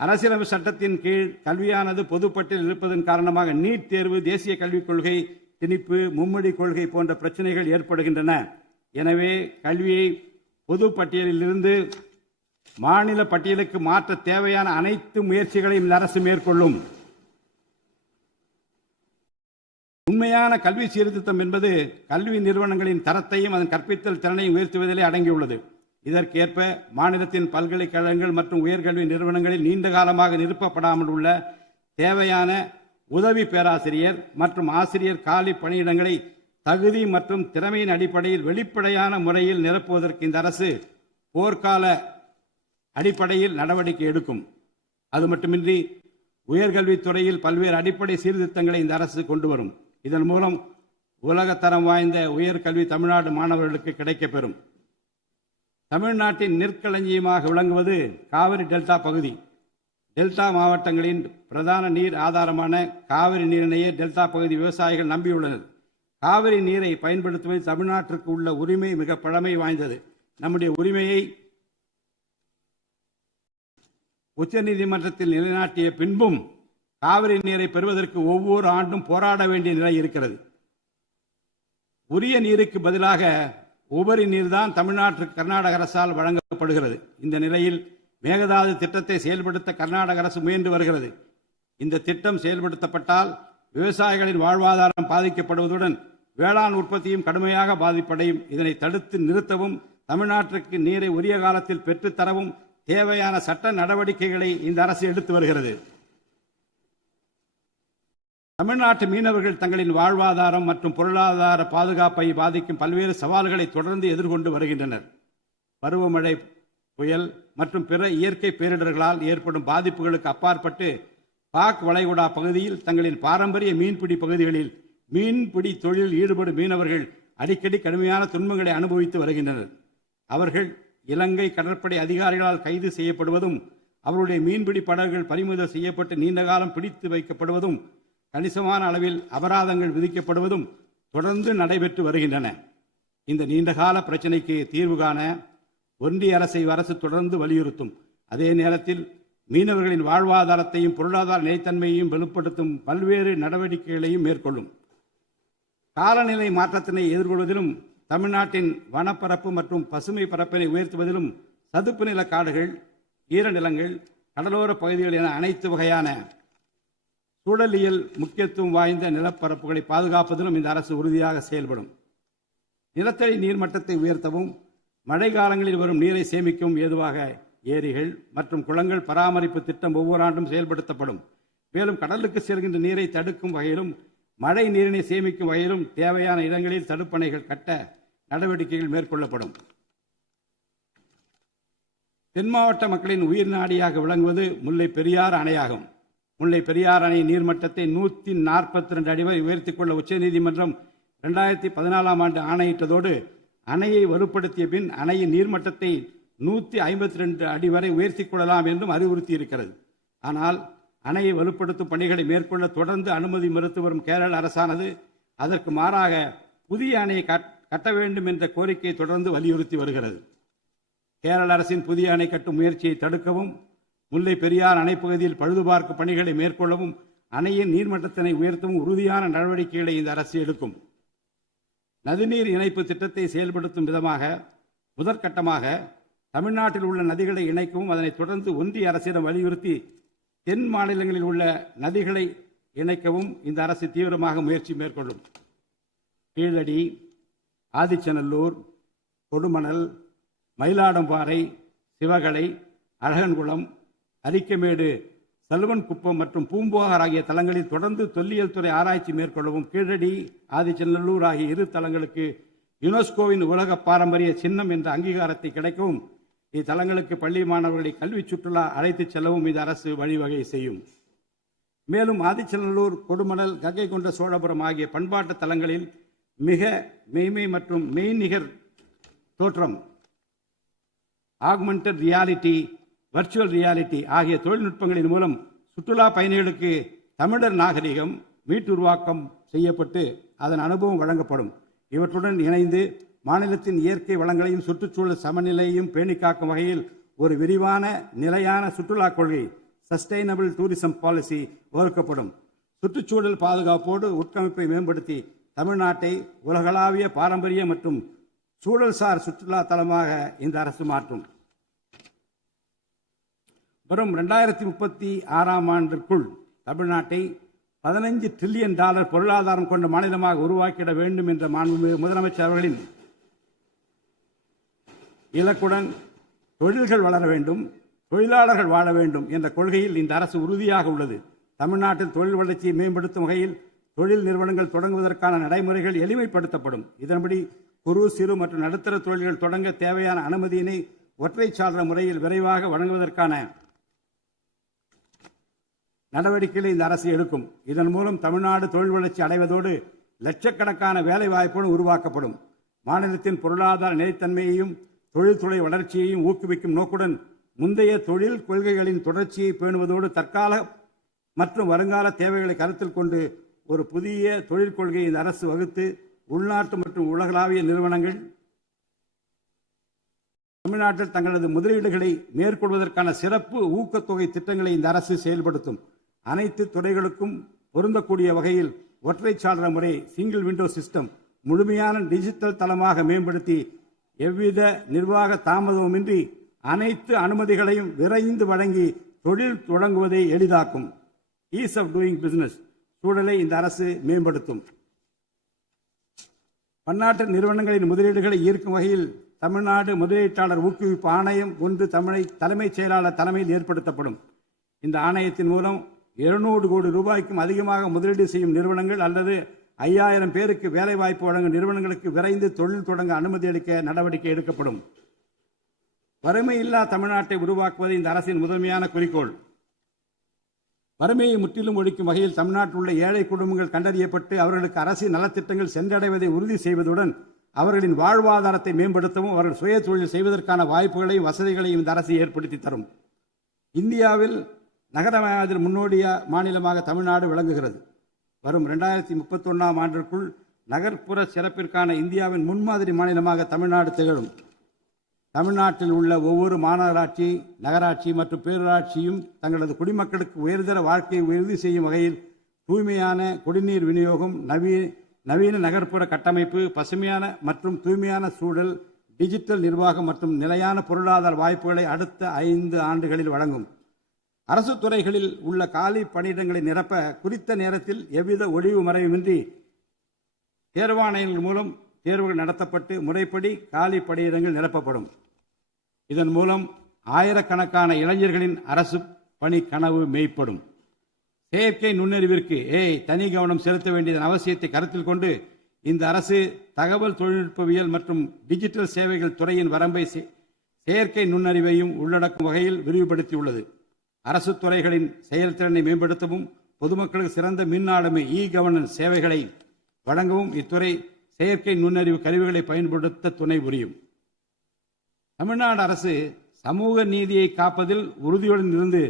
அரசியலமைப்பு சட்டத்தின் கீழ் கல்வியானது பொதுப்பட்டியலில் இருப்பதன் காரணமாக நீட் தேர்வு, தேசிய கல்விக் கொள்கை திணிப்பு, மும்மொழி கொள்கை போன்ற பிரச்சனைகள் ஏற்படுகின்றன. எனவே கல்வியை பொது பட்டியலில் இருந்து மாநில பட்டியலுக்கு மாற்ற தேவையான அனைத்து முயற்சிகளையும் இந்த அரசு மேற்கொள்ளும். உண்மையான கல்வி சீர்திருத்தம் என்பது கல்வி நிறுவனங்களின் தரத்தையும் அதன் கற்பித்தல் திறனையும் உயர்த்துவதிலே அடங்கியுள்ளது. இதற்கேற்ப மாநிலத்தின் பல்கலைக்கழகங்கள் மற்றும் உயர்கல்வி நிறுவனங்களில் நீண்ட காலமாக நிரப்பப்படாமல் உள்ள தேவையான உதவி பேராசிரியர் மற்றும் ஆசிரியர் காலி பணியிடங்களை தகுதி மற்றும் திறமையின் அடிப்படையில் வெளிப்படையான முறையில் நிரப்புவதற்கு இந்த அரசு போர்க்கால அடிப்படையில் நடவடிக்கை எடுக்கும். அது மட்டுமின்றி உயர்கல்வித்துறையில் பல்வேறு அடிப்படை சீர்திருத்தங்களை இந்த அரசு கொண்டு வரும். இதன் மூலம் உலகத்தரம் வாய்ந்த உயர்கல்வி தமிழ்நாடு மாணவர்களுக்கு கிடைக்கப்பெறும். தமிழ்நாட்டின் நெற்களஞ்சியமாக விளங்குவது காவிரி டெல்டா பகுதி. டெல்டா மாவட்டங்களின் பிரதான நீர் ஆதாரமான காவிரி நீரினையே டெல்டா பகுதி விவசாயிகள் நம்பியுள்ளனர். காவிரி நீரை பயன்படுத்துவதில் தமிழ்நாட்டிற்கு உள்ள உரிமை மிக பழமை வாய்ந்தது. நம்முடைய உரிமையை உச்சநீதிமன்றத்தில் நிலைநாட்டிய பின்பும் காவிரி நீரை பெறுவதற்கு ஒவ்வொரு ஆண்டும் போராட வேண்டிய நிலை இருக்கிறது. உரிய நீருக்கு பதிலாக உபரி நீர்தான் தமிழ்நாட்டிற்கு கர்நாடக அரசால் வழங்கப்படுகிறது. இந்த நிலையில் மேகதாது திட்டத்தை செயல்படுத்த கர்நாடக அரசு முயன்று வருகிறது. இந்த திட்டம் செயல்படுத்தப்பட்டால் விவசாயிகளின் வாழ்வாதாரம் பாதிக்கப்படுவதுடன் வேளாண் உற்பத்தியும் கடுமையாக பாதிப்படையும். இதனை தடுத்து நிறுத்தவும் தமிழ்நாட்டிற்கு நீரை உரிய காலத்தில் பெற்றுத்தரவும் தேவையான சட்ட நடவடிக்கைகளை இந்த அரசு எடுத்து வருகிறது. தமிழ்நாட்டு மீனவர்கள் தங்களின் வாழ்வாதாரம் மற்றும் பொருளாதார பாதுகாப்பை பாதிக்கும் பல்வேறு சவால்களை தொடர்ந்து எதிர்கொண்டு வருகின்றனர். பருவமழை, புயல் மற்றும் பிற இயற்கை பேரிடர்களால் ஏற்படும் பாதிப்புகளுக்கு அப்பாற்பட்டு பாக் வளைகுடா பகுதியில் தங்களின் பாரம்பரிய மீன்பிடி பகுதிகளில் மீன்பிடி தொழிலில் ஈடுபடும் மீனவர்கள் அடிக்கடி கடுமையான துன்பங்களை அனுபவித்து வருகின்றனர். அவர்கள் இலங்கை கடற்படை அதிகாரிகளால் கைது செய்யப்படுவதும் அவருடைய மீன்பிடி படகுகள் பறிமுதல் செய்யப்பட்டு நீண்டகாலம் பிடித்து வைக்கப்படுவதும் கணிசமான அளவில் அபராதங்கள் விதிக்கப்படுவதும் தொடர்ந்து நடைபெற்று வருகின்றன. இந்த நீண்டகால பிரச்சினைக்கு தீர்வு காண ஒன்றிய அரசு தொடர்ந்து வலியுறுத்தும். அதே நேரத்தில் மீனவர்களின் வாழ்வாதாரத்தையும் பொருளாதார நிலைத்தன்மையையும் வலுப்படுத்தும் பல்வேறு நடவடிக்கைகளையும் மேற்கொள்ளும். காலநிலை மாற்றத்தினை எதிர்கொள்வதிலும் தமிழ்நாட்டின் வனப்பரப்பு மற்றும் பசுமை பரப்பினை உயர்த்துவதிலும் சதுப்பு நில காடுகள், ஈரநிலங்கள், கடலோர பகுதிகள் என அனைத்து வகையான சூழலியல் முக்கியத்துவம் வாய்ந்த நிலப்பரப்புகளை பாதுகாப்பதிலும் இந்த அரசு உறுதியாக செயல்படும். நிலத்தடி நீர்மட்டத்தை உயர்த்தவும் மழை காலங்களில் வரும் நீரை சேமிக்கவும் ஏதுவாக ஏரிகள் மற்றும் குளங்கள் பராமரிப்பு திட்டம் ஒவ்வொரு ஆண்டும் செயல்படுத்தப்படும். மேலும் கடலுக்கு செல்கின்ற நீரை தடுக்கும் வகையிலும் மழை நீரினை சேமிக்கும் வகையிலும் தேவையான இடங்களில் தடுப்பணைகள் கட்ட நடவடிக்கைகள் மேற்கொள்ளப்படும். தென் மாவட்ட மக்களின் உயிர் நாடியாக விளங்குவது முல்லை பெரியாறு அணையாகும். முல்லை பெரியாறு அணை நீர்மட்டத்தை 142 அடி வரை உயர்த்திக் கொள்ள உச்சநீதிமன்றம் 2014ஆம் ஆண்டு ஆணையிட்டதோடு அணையை வலுப்படுத்திய பின் அணையின் நீர்மட்டத்தை 152 அடி வரை உயர்த்திக் கொள்ளலாம் என்றும் அறிவுறுத்தியிருக்கிறது. ஆனால் அணையை வலுப்படுத்தும் பணிகளை மேற்கொள்ள தொடர்ந்து அனுமதி மறுத்து வரும் கேரள அரசானது அதற்கு மாறாக புதிய அணையை கட்ட வேண்டும் என்ற கோரிக்கையை தொடர்ந்து வலியுறுத்தி வருகிறது. கேரள அரசின் புதிய அணை கட்டும் முயற்சியை தடுக்கவும் முல்லை பெரியார் அணைப்பகுதியில் பழுதுபார்க்கும் பணிகளை மேற்கொள்ளவும் அணையின் நீர்மட்டத்தினை உயர்த்தவும் உறுதியான நடவடிக்கைகளை இந்த அரசு எடுக்கும். நதிநீர் இணைப்பு திட்டத்தை செயல்படுத்தும் விதமாக முதற்கட்டமாக தமிழ்நாட்டில் உள்ள நதிகளை இணைக்கவும் அதனைத் தொடர்ந்து ஒன்றிய அரசிடம் வலியுறுத்தி தென் மாநிலங்களில் உள்ள நதிகளை இணைக்கவும் இந்த அரசு தீவிரமாக முயற்சி மேற்கொள்ளும். கீழடி, ஆதிச்சநல்லூர், கொடுமணல், மயிலாடும்பாறை, சிவகலை, அழகன்குளம், அரிக்கமேடு, சல்வன்குப்பம் மற்றும் பூம்புகார் ஆகிய தலங்களில் தொடர்ந்து தொல்லியல் துறை ஆராய்ச்சி மேற்கொள்ளவும் கீழடி, ஆதிச்சநல்லூர் ஆகிய இரு தலங்களுக்கு யுனெஸ்கோவின் உலக பாரம்பரிய சின்னம் என்ற அங்கீகாரத்தை கிடைக்கவும் இத்தலங்களுக்கு பள்ளி மாணவர்களை கல்வி சுற்றுலா அழைத்துச் செல்லவும் இந்த அரசு வழிவகை செய்யும். மேலும் ஆதிச்சநல்லூர், கொடுமணல், கங்கை கொண்ட சோழபுரம் ஆகிய பண்பாட்டு தலங்களில் மிக மெய்மை மற்றும் மெய்நிகர் தோற்றம், ஆக்மெண்டட் ரியாலிட்டி, வர்ச்சுவல் ரியாலிட்டி ஆகிய தொழில்நுட்பங்களின் மூலம் சுற்றுலா பயணிகளுக்கு தமிழர் நாகரிகம் மீட்டுருவாக்கம் செய்யப்பட்டு அதன் அனுபவம் வழங்கப்படும். இவற்றுடன் இணைந்து மாநிலத்தின் இயற்கை வளங்களையும் சுற்றுச்சூழல் சமநிலையையும் பேணிக்காக்கும் வகையில் ஒரு விரிவான நிலையான சுற்றுலா கொள்கை சஸ்டைனபிள் டூரிசம் பாலிசி வகுக்கப்படும். சுற்றுச்சூழல் பாதுகாப்போடு உட்கமைப்பை மேம்படுத்தி தமிழ்நாட்டை உலகளாவிய பாரம்பரிய மற்றும் சூழல்சார் சுற்றுலா தலமாக இந்த அரசு மாற்றும். வரும் 2036ஆம் ஆண்டிற்குள் தமிழ்நாட்டை $15 டிரில்லியன் பொருளாதாரம் கொண்ட மாநிலமாக உருவாக்கிட வேண்டும் என்ற மாண்புமிகு முதலமைச்சர் அவர்களின் இலக்குடன் தொழில்கள் வளர வேண்டும், தொழிலாளர்கள் வாழ வேண்டும் என்ற கொள்கையில் இந்த அரசு உறுதியாக உள்ளது. தமிழ்நாட்டில் தொழில் வளர்ச்சியை மேம்படுத்தும் வகையில் தொழில் நிறுவனங்கள் தொடங்குவதற்கான நடைமுறைகள் எளிமைப்படுத்தப்படும். இதன்படி குறு சிறு மற்றும் நடுத்தர தொழில்கள் தொடங்க தேவையான அனுமதியினை ஒற்றைச்சாளர முறையில் விரைவாக வழங்குவதற்கான நடவடிக்கைகளை இந்த அரசு எடுக்கும். இதன் மூலம் தமிழ்நாடு தொழில் வளர்ச்சி அடைவதோடு லட்சக்கணக்கான வேலை வாய்ப்புகள் உருவாக்கப்படும். மாநிலத்தின் பொருளாதார நிலைத்தன்மையையும் தொழில்துறை வளர்ச்சியையும் ஊக்குவிக்கும் நோக்குடன் முந்தைய தொழில் கொள்கைகளின் தொடர்ச்சியை பேணுவதோடு தற்கால மற்றும் வருங்கால தேவைகளை கருத்தில் கொண்டு ஒரு புதிய தொழில் கொள்கையை இந்த அரசு வகுத்து உள்நாட்டு மற்றும் உலகளாவிய நிறுவனங்கள் தமிழ்நாட்டில் தங்களது முதலீடுகளை மேற்கொள்வதற்கான சிறப்பு ஊக்கத்தொகை திட்டங்களை இந்த அரசு செயல்படுத்தும். அனைத்து துறைகளுக்கும் பொருந்தக்கூடிய வகையில் ஒற்றைச்சாளர முறை சிங்கிள் விண்டோ சிஸ்டம் முழுமையான டிஜிட்டல் தளமாக மேம்படுத்தி எவ்வித நிர்வாக தாமதமுமின்றி அனைத்து அனுமதிகளையும் விரைந்து வழங்கி தொழில் தொடங்குவதை எளிதாக்கும். ஈஸ் ஆஃப் டூயிங் பிசினஸ் சூழலை இந்த அரசு மேம்படுத்தும். பன்னாட்டு நிறுவனங்களின் முதலீடுகளை ஈர்க்கும் வகையில் தமிழ்நாடு முதலீட்டாளர் ஊக்குவிப்பு ஆணையம் ஒன்று தலைமைச் செயலாளர் தலைமையில் ஏற்படுத்தப்படும். இந்த ஆணையத்தின் மூலம் 200 கோடி ரூபாய்க்கும் அதிகமாக முதலீடு செய்யும் நிறுவனங்கள் அல்லது 5000 பேருக்கு வேலைவாய்ப்பு வழங்கும் நிறுவனங்களுக்கு விரைந்து தொழில் தொடங்க அனுமதி அளிக்க நடவடிக்கை எடுக்கப்படும். வறுமையில்லா தமிழ்நாட்டை உருவாக்குவது இந்த அரசின் முதன்மையான குறிக்கோள். வறுமையை முற்றிலும் ஒழிக்கும் வகையில் தமிழ்நாட்டில் உள்ள ஏழை குடும்பங்கள் கண்டறியப்பட்டு அவர்களுக்கு அரசின் நலத்திட்டங்கள் சென்றடைவதை உறுதி செய்வதுடன் அவர்களின் வாழ்வாதாரத்தை மேம்படுத்தவும் அவர்கள் சுய தொழில் செய்வதற்கான வாய்ப்புகளையும் வசதிகளையும் இந்த அரசு ஏற்படுத்தி தரும். இந்தியாவில் நகரமயமாதல் முன்னோடிய மாநிலமாக தமிழ்நாடு விளங்குகிறது. வரும் 2031ஆம் ஆண்டிற்குள் நகர்ப்புற சிறப்பிற்கான இந்தியாவின் முன்மாதிரி மாநிலமாக தமிழ்நாடு திகழும். தமிழ்நாட்டில் உள்ள ஒவ்வொரு மாநகராட்சி, நகராட்சி மற்றும் பேரூராட்சியும் தங்களது குடிமக்களுக்கு உயர்தர வாழ்க்கையை உறுதி செய்யும் வகையில் தூய்மையான குடிநீர் விநியோகம், நவீன நகர்ப்புற கட்டமைப்பு, பசுமையான மற்றும் தூய்மையான சூழல், டிஜிட்டல் நிர்வாகம் மற்றும் நிலையான பொருளாதார வாய்ப்புகளை அடுத்த 5 ஆண்டுகளில் வழங்கும். அரசு துறைகளில் உள்ள காலி பணியிடங்களை நிரப்ப குறித்த நேரத்தில் எவ்வித ஒளிவு மறைவுமின்றி தேர்வாணையங்கள் மூலம் தேர்வுகள் நடத்தப்பட்டு முறைப்படி காலி பணியிடங்கள் நிரப்பப்படும். இதன் மூலம் ஆயிரக்கணக்கான இளைஞர்களின் அரசு பணி கனவு மெய்ப்படும். செயற்கை நுண்ணறிவிற்கு தனி கவனம் செலுத்த வேண்டியதன் அவசியத்தை கருத்தில் கொண்டு இந்த அரசு தகவல் தொழில்நுட்பவியல் மற்றும் டிஜிட்டல் சேவைகள் துறையின் வரம்பை செயற்கை நுண்ணறிவையும் உள்ளடக்கும் வகையில் விரிவுபடுத்தியுள்ளது. அரசு துறைகளின் செயல்திறனை மேம்படுத்தவும் பொதுமக்களுக்கு சிறந்த மின் ஆளுமை கவர்னன்ஸ் சேவைகளை வழங்கவும் இத்துறை செயற்கை நுண்ணறிவு கருவிகளை பயன்படுத்த துணை புரியும். தமிழ்நாடு அரசு சமூக நீதியை காப்பதில் உறுதியுடன் இருந்து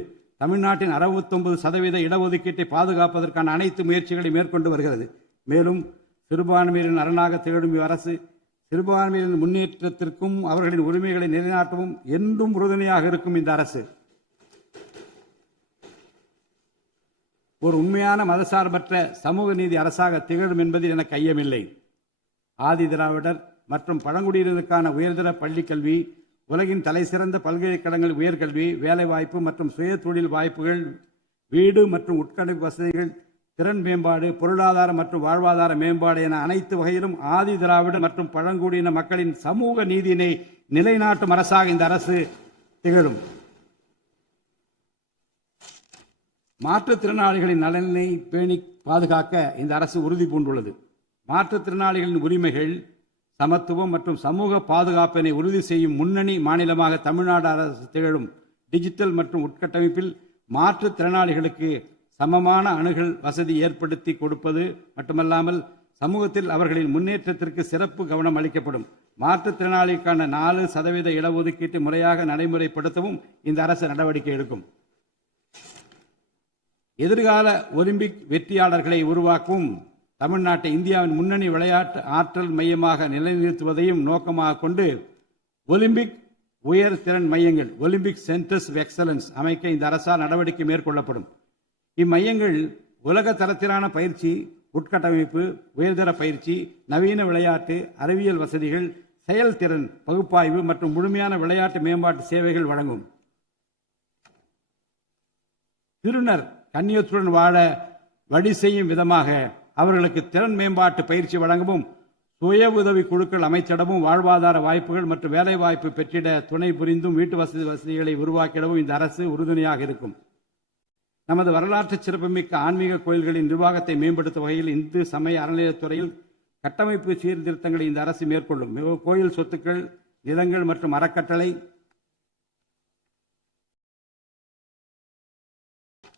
தமிழ்நாட்டின் 69% இடஒதுக்கீட்டை பாதுகாப்பதற்கான அனைத்து முயற்சிகளை மேற்கொண்டு வருகிறது. மேலும் சிறுபான்மையினரின் அரணாக திகழும் அரசு சிறுபான்மையினரின் முன்னேற்றத்திற்கும் அவர்களின் உரிமைகளை நிலைநாட்டவும் என்றும் உறுதுணையாக இருக்கும். இந்த அரசு ஒரு உண்மையான மதசார்பற்ற சமூக நீதி அரசாக திகழும் என்பதில் எனக்கு ஐயமில்லை. ஆதி திராவிடர் மற்றும் பழங்குடியினருக்கான உயர்தர பள்ளிக்கல்வி, உலகின் தலைசிறந்த பல்கலைக்கழகங்கள் உயர்கல்வி, வேலைவாய்ப்பு மற்றும் சுய தொழில் வாய்ப்புகள், வீடு மற்றும் உட்கட்டமைப்பு வசதிகள், திறன் மேம்பாடு, பொருளாதார மற்றும் வாழ்வாதார மேம்பாடு என அனைத்து வகையிலும் ஆதி திராவிடர் மற்றும் பழங்குடியின மக்களின் சமூக நீதியினை நிலைநாட்டும் அரசாக இந்த அரசு திகழும். மாற்றுத்திறனாளிகளின் நலனை பேணி பாதுகாக்க இந்த அரசு உறுதி பூண்டுள்ளது. மாற்றுத்திறனாளிகளின் உரிமைகள், சமத்துவம் மற்றும் சமூக பாதுகாப்பினை உறுதி செய்யும் முன்னணி மாநிலமாக தமிழ்நாடு அரசு திகழும். டிஜிட்டல் மற்றும் உட்கட்டமைப்பில் மாற்றுத்திறனாளிகளுக்கு சமமான அணுகல் வசதி ஏற்படுத்தி கொடுப்பது மட்டுமல்லாமல் சமூகத்தில் அவர்களின் முன்னேற்றத்திற்கு சிறப்பு கவனம் அளிக்கப்படும். மாற்றுத்திறனாளிகளுக்கான 4% இடஒதுக்கீட்டை முறையாக நடைமுறைப்படுத்தவும் இந்த அரசு நடவடிக்கை எடுக்கும். எதிர்கால ஒலிம்பிக் வெற்றியாளர்களை உருவாக்கவும் தமிழ்நாட்டை இந்தியாவின் முன்னணி விளையாட்டு ஆற்றல் மையமாக நிலைநிறுத்துவதையும் நோக்கமாக கொண்டு ஒலிம்பிக் உயர் திறன் மையங்கள், ஒலிம்பிக் சென்டர்ஸ் ஆஃப் எக்ஸலன்ஸ் அமைக்க இந்த அரசால் நடவடிக்கை மேற்கொள்ளப்படும். இம்மையங்கள் உலக தரத்திலான பயிற்சி, உட்கட்டமைப்பு, உயர்தர பயிற்சி, நவீன விளையாட்டு, அறிவியல் வசதிகள், செயல்திறன் பகுப்பாய்வு மற்றும் முழுமையான விளையாட்டு மேம்பாட்டு சேவைகள் வழங்கும். திருநர் கண்ணியத்துடன் வாழ வழி செய்யும் விதமாக அவர்களுக்கு திறன் மேம்பாட்டு பயிற்சி வழங்கவும், சுய உதவி குழுக்கள் அமைச்சிடவும், வாழ்வாதார வாய்ப்புகள் மற்றும் வேலை வாய்ப்பு பெற்றிட துணை புரிந்தும் வீட்டு வசதிகளை உருவாக்கிடவும் இந்த அரசு உறுதுணையாக இருக்கும். நமது வரலாற்று சிறப்புமிக்க ஆன்மீக கோயில்களின் நிர்வாகத்தை மேம்படுத்தும் வகையில் இந்து சமய அறநிலையத்துறையில் கட்டமைப்பு சீர்திருத்தங்களை இந்த அரசு மேற்கொள்ளும். கோயில் சொத்துக்கள், நிலங்கள் மற்றும் அறக்கட்டளை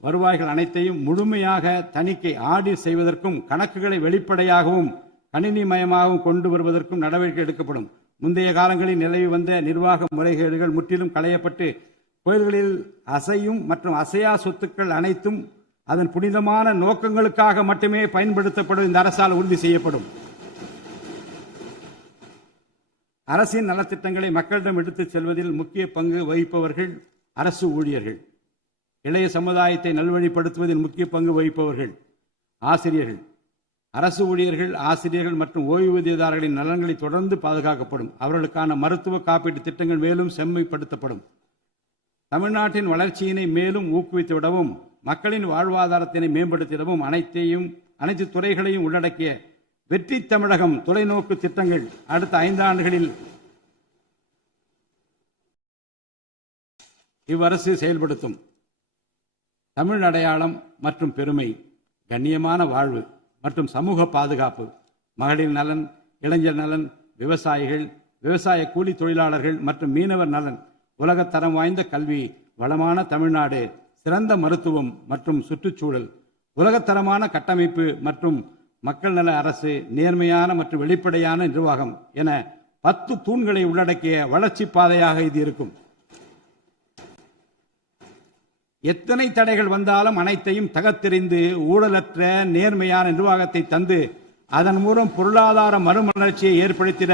வருவாய்கள் அனைத்தையும் முழுமையாக தணிக்கை ஆடிட் செய்வதற்கும் கணக்குகளை வெளிப்படையாகவும் கணினிமயமாகவும் கொண்டு வருவதற்கும் நடவடிக்கை எடுக்கப்படும். முந்தைய காலங்களில் நிலவி வந்த நிர்வாக முறைகேடுகள் முற்றிலும் களையப்பட்டு கோயில்களில் அசையும் மற்றும் அசையா சொத்துக்கள் அனைத்தும் அதன் புனிதமான நோக்கங்களுக்காக மட்டுமே பயன்படுத்தப்படும் இந்த அரசால் உறுதி செய்யப்படும். அரசின் நலத்திட்டங்களை மக்களிடம் எடுத்துச் செல்வதில் முக்கிய பங்கு வகிப்பவர்கள் அரசு ஊழியர்கள். இளைய சமுதாயத்தை நல்வழிப்படுத்துவதில் முக்கிய பங்கு வகிப்பவர்கள் ஆசிரியர்கள். அரசு ஊழியர்கள், ஆசிரியர்கள் மற்றும் ஓய்வூதியதாரர்களின் நலன்களை தொடர்ந்து பாதுகாக்கப்படும். அவர்களுக்கான மருத்துவ காப்பீட்டு திட்டங்கள் மேலும் செம்மைப்படுத்தப்படும். தமிழ்நாட்டின் வளர்ச்சியினை மேலும் ஊக்குவித்துவிடவும் மக்களின் வாழ்வாதாரத்தினை மேம்படுத்திடவும் அனைத்து துறைகளையும் உள்ளடக்கிய வெற்றி தமிழகம் தொலைநோக்கு திட்டங்கள் அடுத்த 5 ஆண்டுகளில் இவ்வரசு செயல்படுத்தும். தமிழ் அடையாளம் மற்றும் பெருமை, கண்ணியமான வாழ்வு மற்றும் சமூக பாதுகாப்பு, மகளிர் நலன், இளைஞர் நலன், விவசாயிகள், விவசாய கூலி தொழிலாளர்கள் மற்றும் மீனவர் நலன், உலகத்தரம் வாய்ந்த கல்வி, வளமான தமிழ்நாடு, சிறந்த மருத்துவம் மற்றும் சுற்றுச்சூழல், உலகத்தரமான கட்டமைப்பு மற்றும் மக்கள் நல அரசு, நேர்மையான மற்றும் வெளிப்படையான நிர்வாகம் என 10 தூண்களை உள்ளடக்கிய வளர்ச்சி பாதையாக இது இருக்கும். எத்தனை தடைகள் வந்தாலும் அனைத்தையும் தகர்த்தெறிந்து ஊழலற்ற நேர்மையான நிர்வாகத்தை தந்து அதன் மூலம் பொருளாதார மறுமலர்ச்சியை ஏற்படுத்திட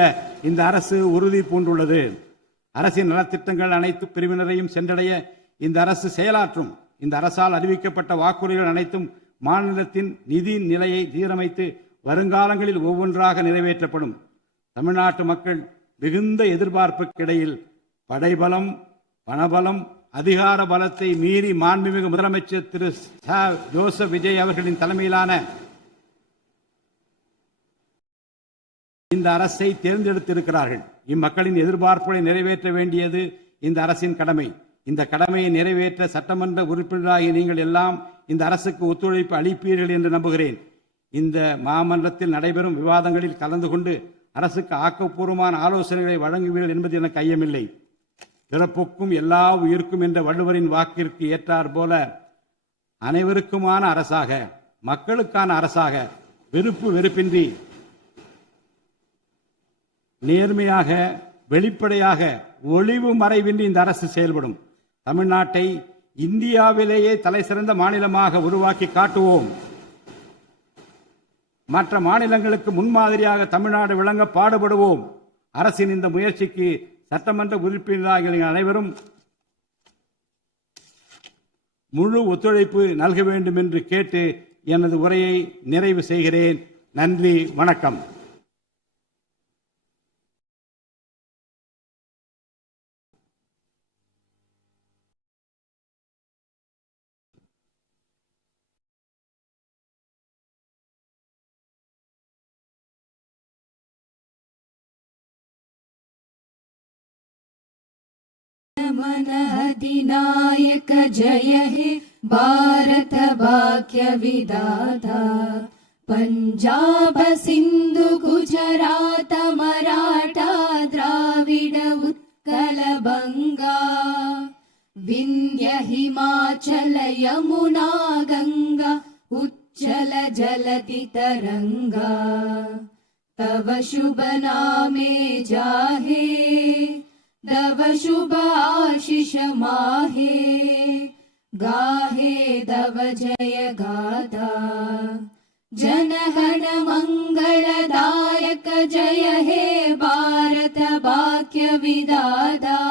இந்த அரசு உறுதி பூண்டுள்ளது. அரசின் நலத்திட்டங்கள் அனைத்து பிரிவினரையும் சென்றடைய இந்த அரசு செயலாற்றும். இந்த அரசால் அறிவிக்கப்பட்ட வாக்குறுதிகள் அனைத்தும் மாநிலத்தின் நிதி நிலையை சீரமைத்து வருங்காலங்களில் ஒவ்வொன்றாக நிறைவேற்றப்படும். தமிழ்நாட்டு மக்கள் மிகுந்த எதிர்பார்ப்புக்கிடையில் படைபலம், பணபலம், அதிகார பலத்தை மீறி மாண்புமிகு முதலமைச்சர் திரு ஜோசப் விஜய் அவர்களின் தலைமையிலான இந்த அரசை தேர்ந்தெடுத்திருக்கிறார்கள். இம்மக்களின் எதிர்பார்ப்புகளை நிறைவேற்ற வேண்டியது இந்த அரசின் கடமை. இந்த கடமையை நிறைவேற்ற சட்டமன்ற உறுப்பினராகிய நீங்கள் எல்லாம் இந்த அரசுக்கு ஒத்துழைப்பு அளிப்பீர்கள் என்று நம்புகிறேன். இந்த மாமன்றத்தில் நடைபெறும் விவாதங்களில் கலந்து கொண்டு அரசுக்கு ஆக்கப்பூர்வமான ஆலோசனைகளை வழங்குவீர்கள் என்பது எனக்கு ஐயமில்லை. பிறப்புக்கும் எல்லா உயிர்க்கும் என்ற வள்ளுவரின் வாக்கிற்கு ஏற்றார் போல அனைவருக்குமான அரசாக, மக்களுக்கான அரசாக, வெறுப்பு வெறுப்பின்றி நேர்மையாக, வெளிப்படையாக, ஒளிவு மறைவின்றி இந்த அரசு செயல்படும். தமிழ்நாட்டை இந்தியாவிலேயே தலைசிறந்த மாநிலமாக உருவாக்கி காட்டுவோம். மற்ற மாநிலங்களுக்கு முன்மாதிரியாக தமிழ்நாடு விளங்க பாடுபடுவோம். அரசின் இந்த முயற்சிக்கு சட்டமன்ற உறுப்பினர்கள் அனைவரும் முழு ஒத்துழைப்பு நல்க வேண்டும் என்று கேட்டு எனது உரையை நிறைவு செய்கிறேன். நன்றி, வணக்கம். मन अधिनायक जय हे भारत भाग्य विधाता पंजाब सिंधु गुजरात मराठा द्राविड उत्कल बंगा विंध्य हिमाचल यमुना गंगा उच्चल जलति तरंगा तव शुभ नामे जाहे तव शुभ आशीष माहे गाहे तव जय गाथा जनगण मंगलदायक जय हे भारत भाग्य विधाता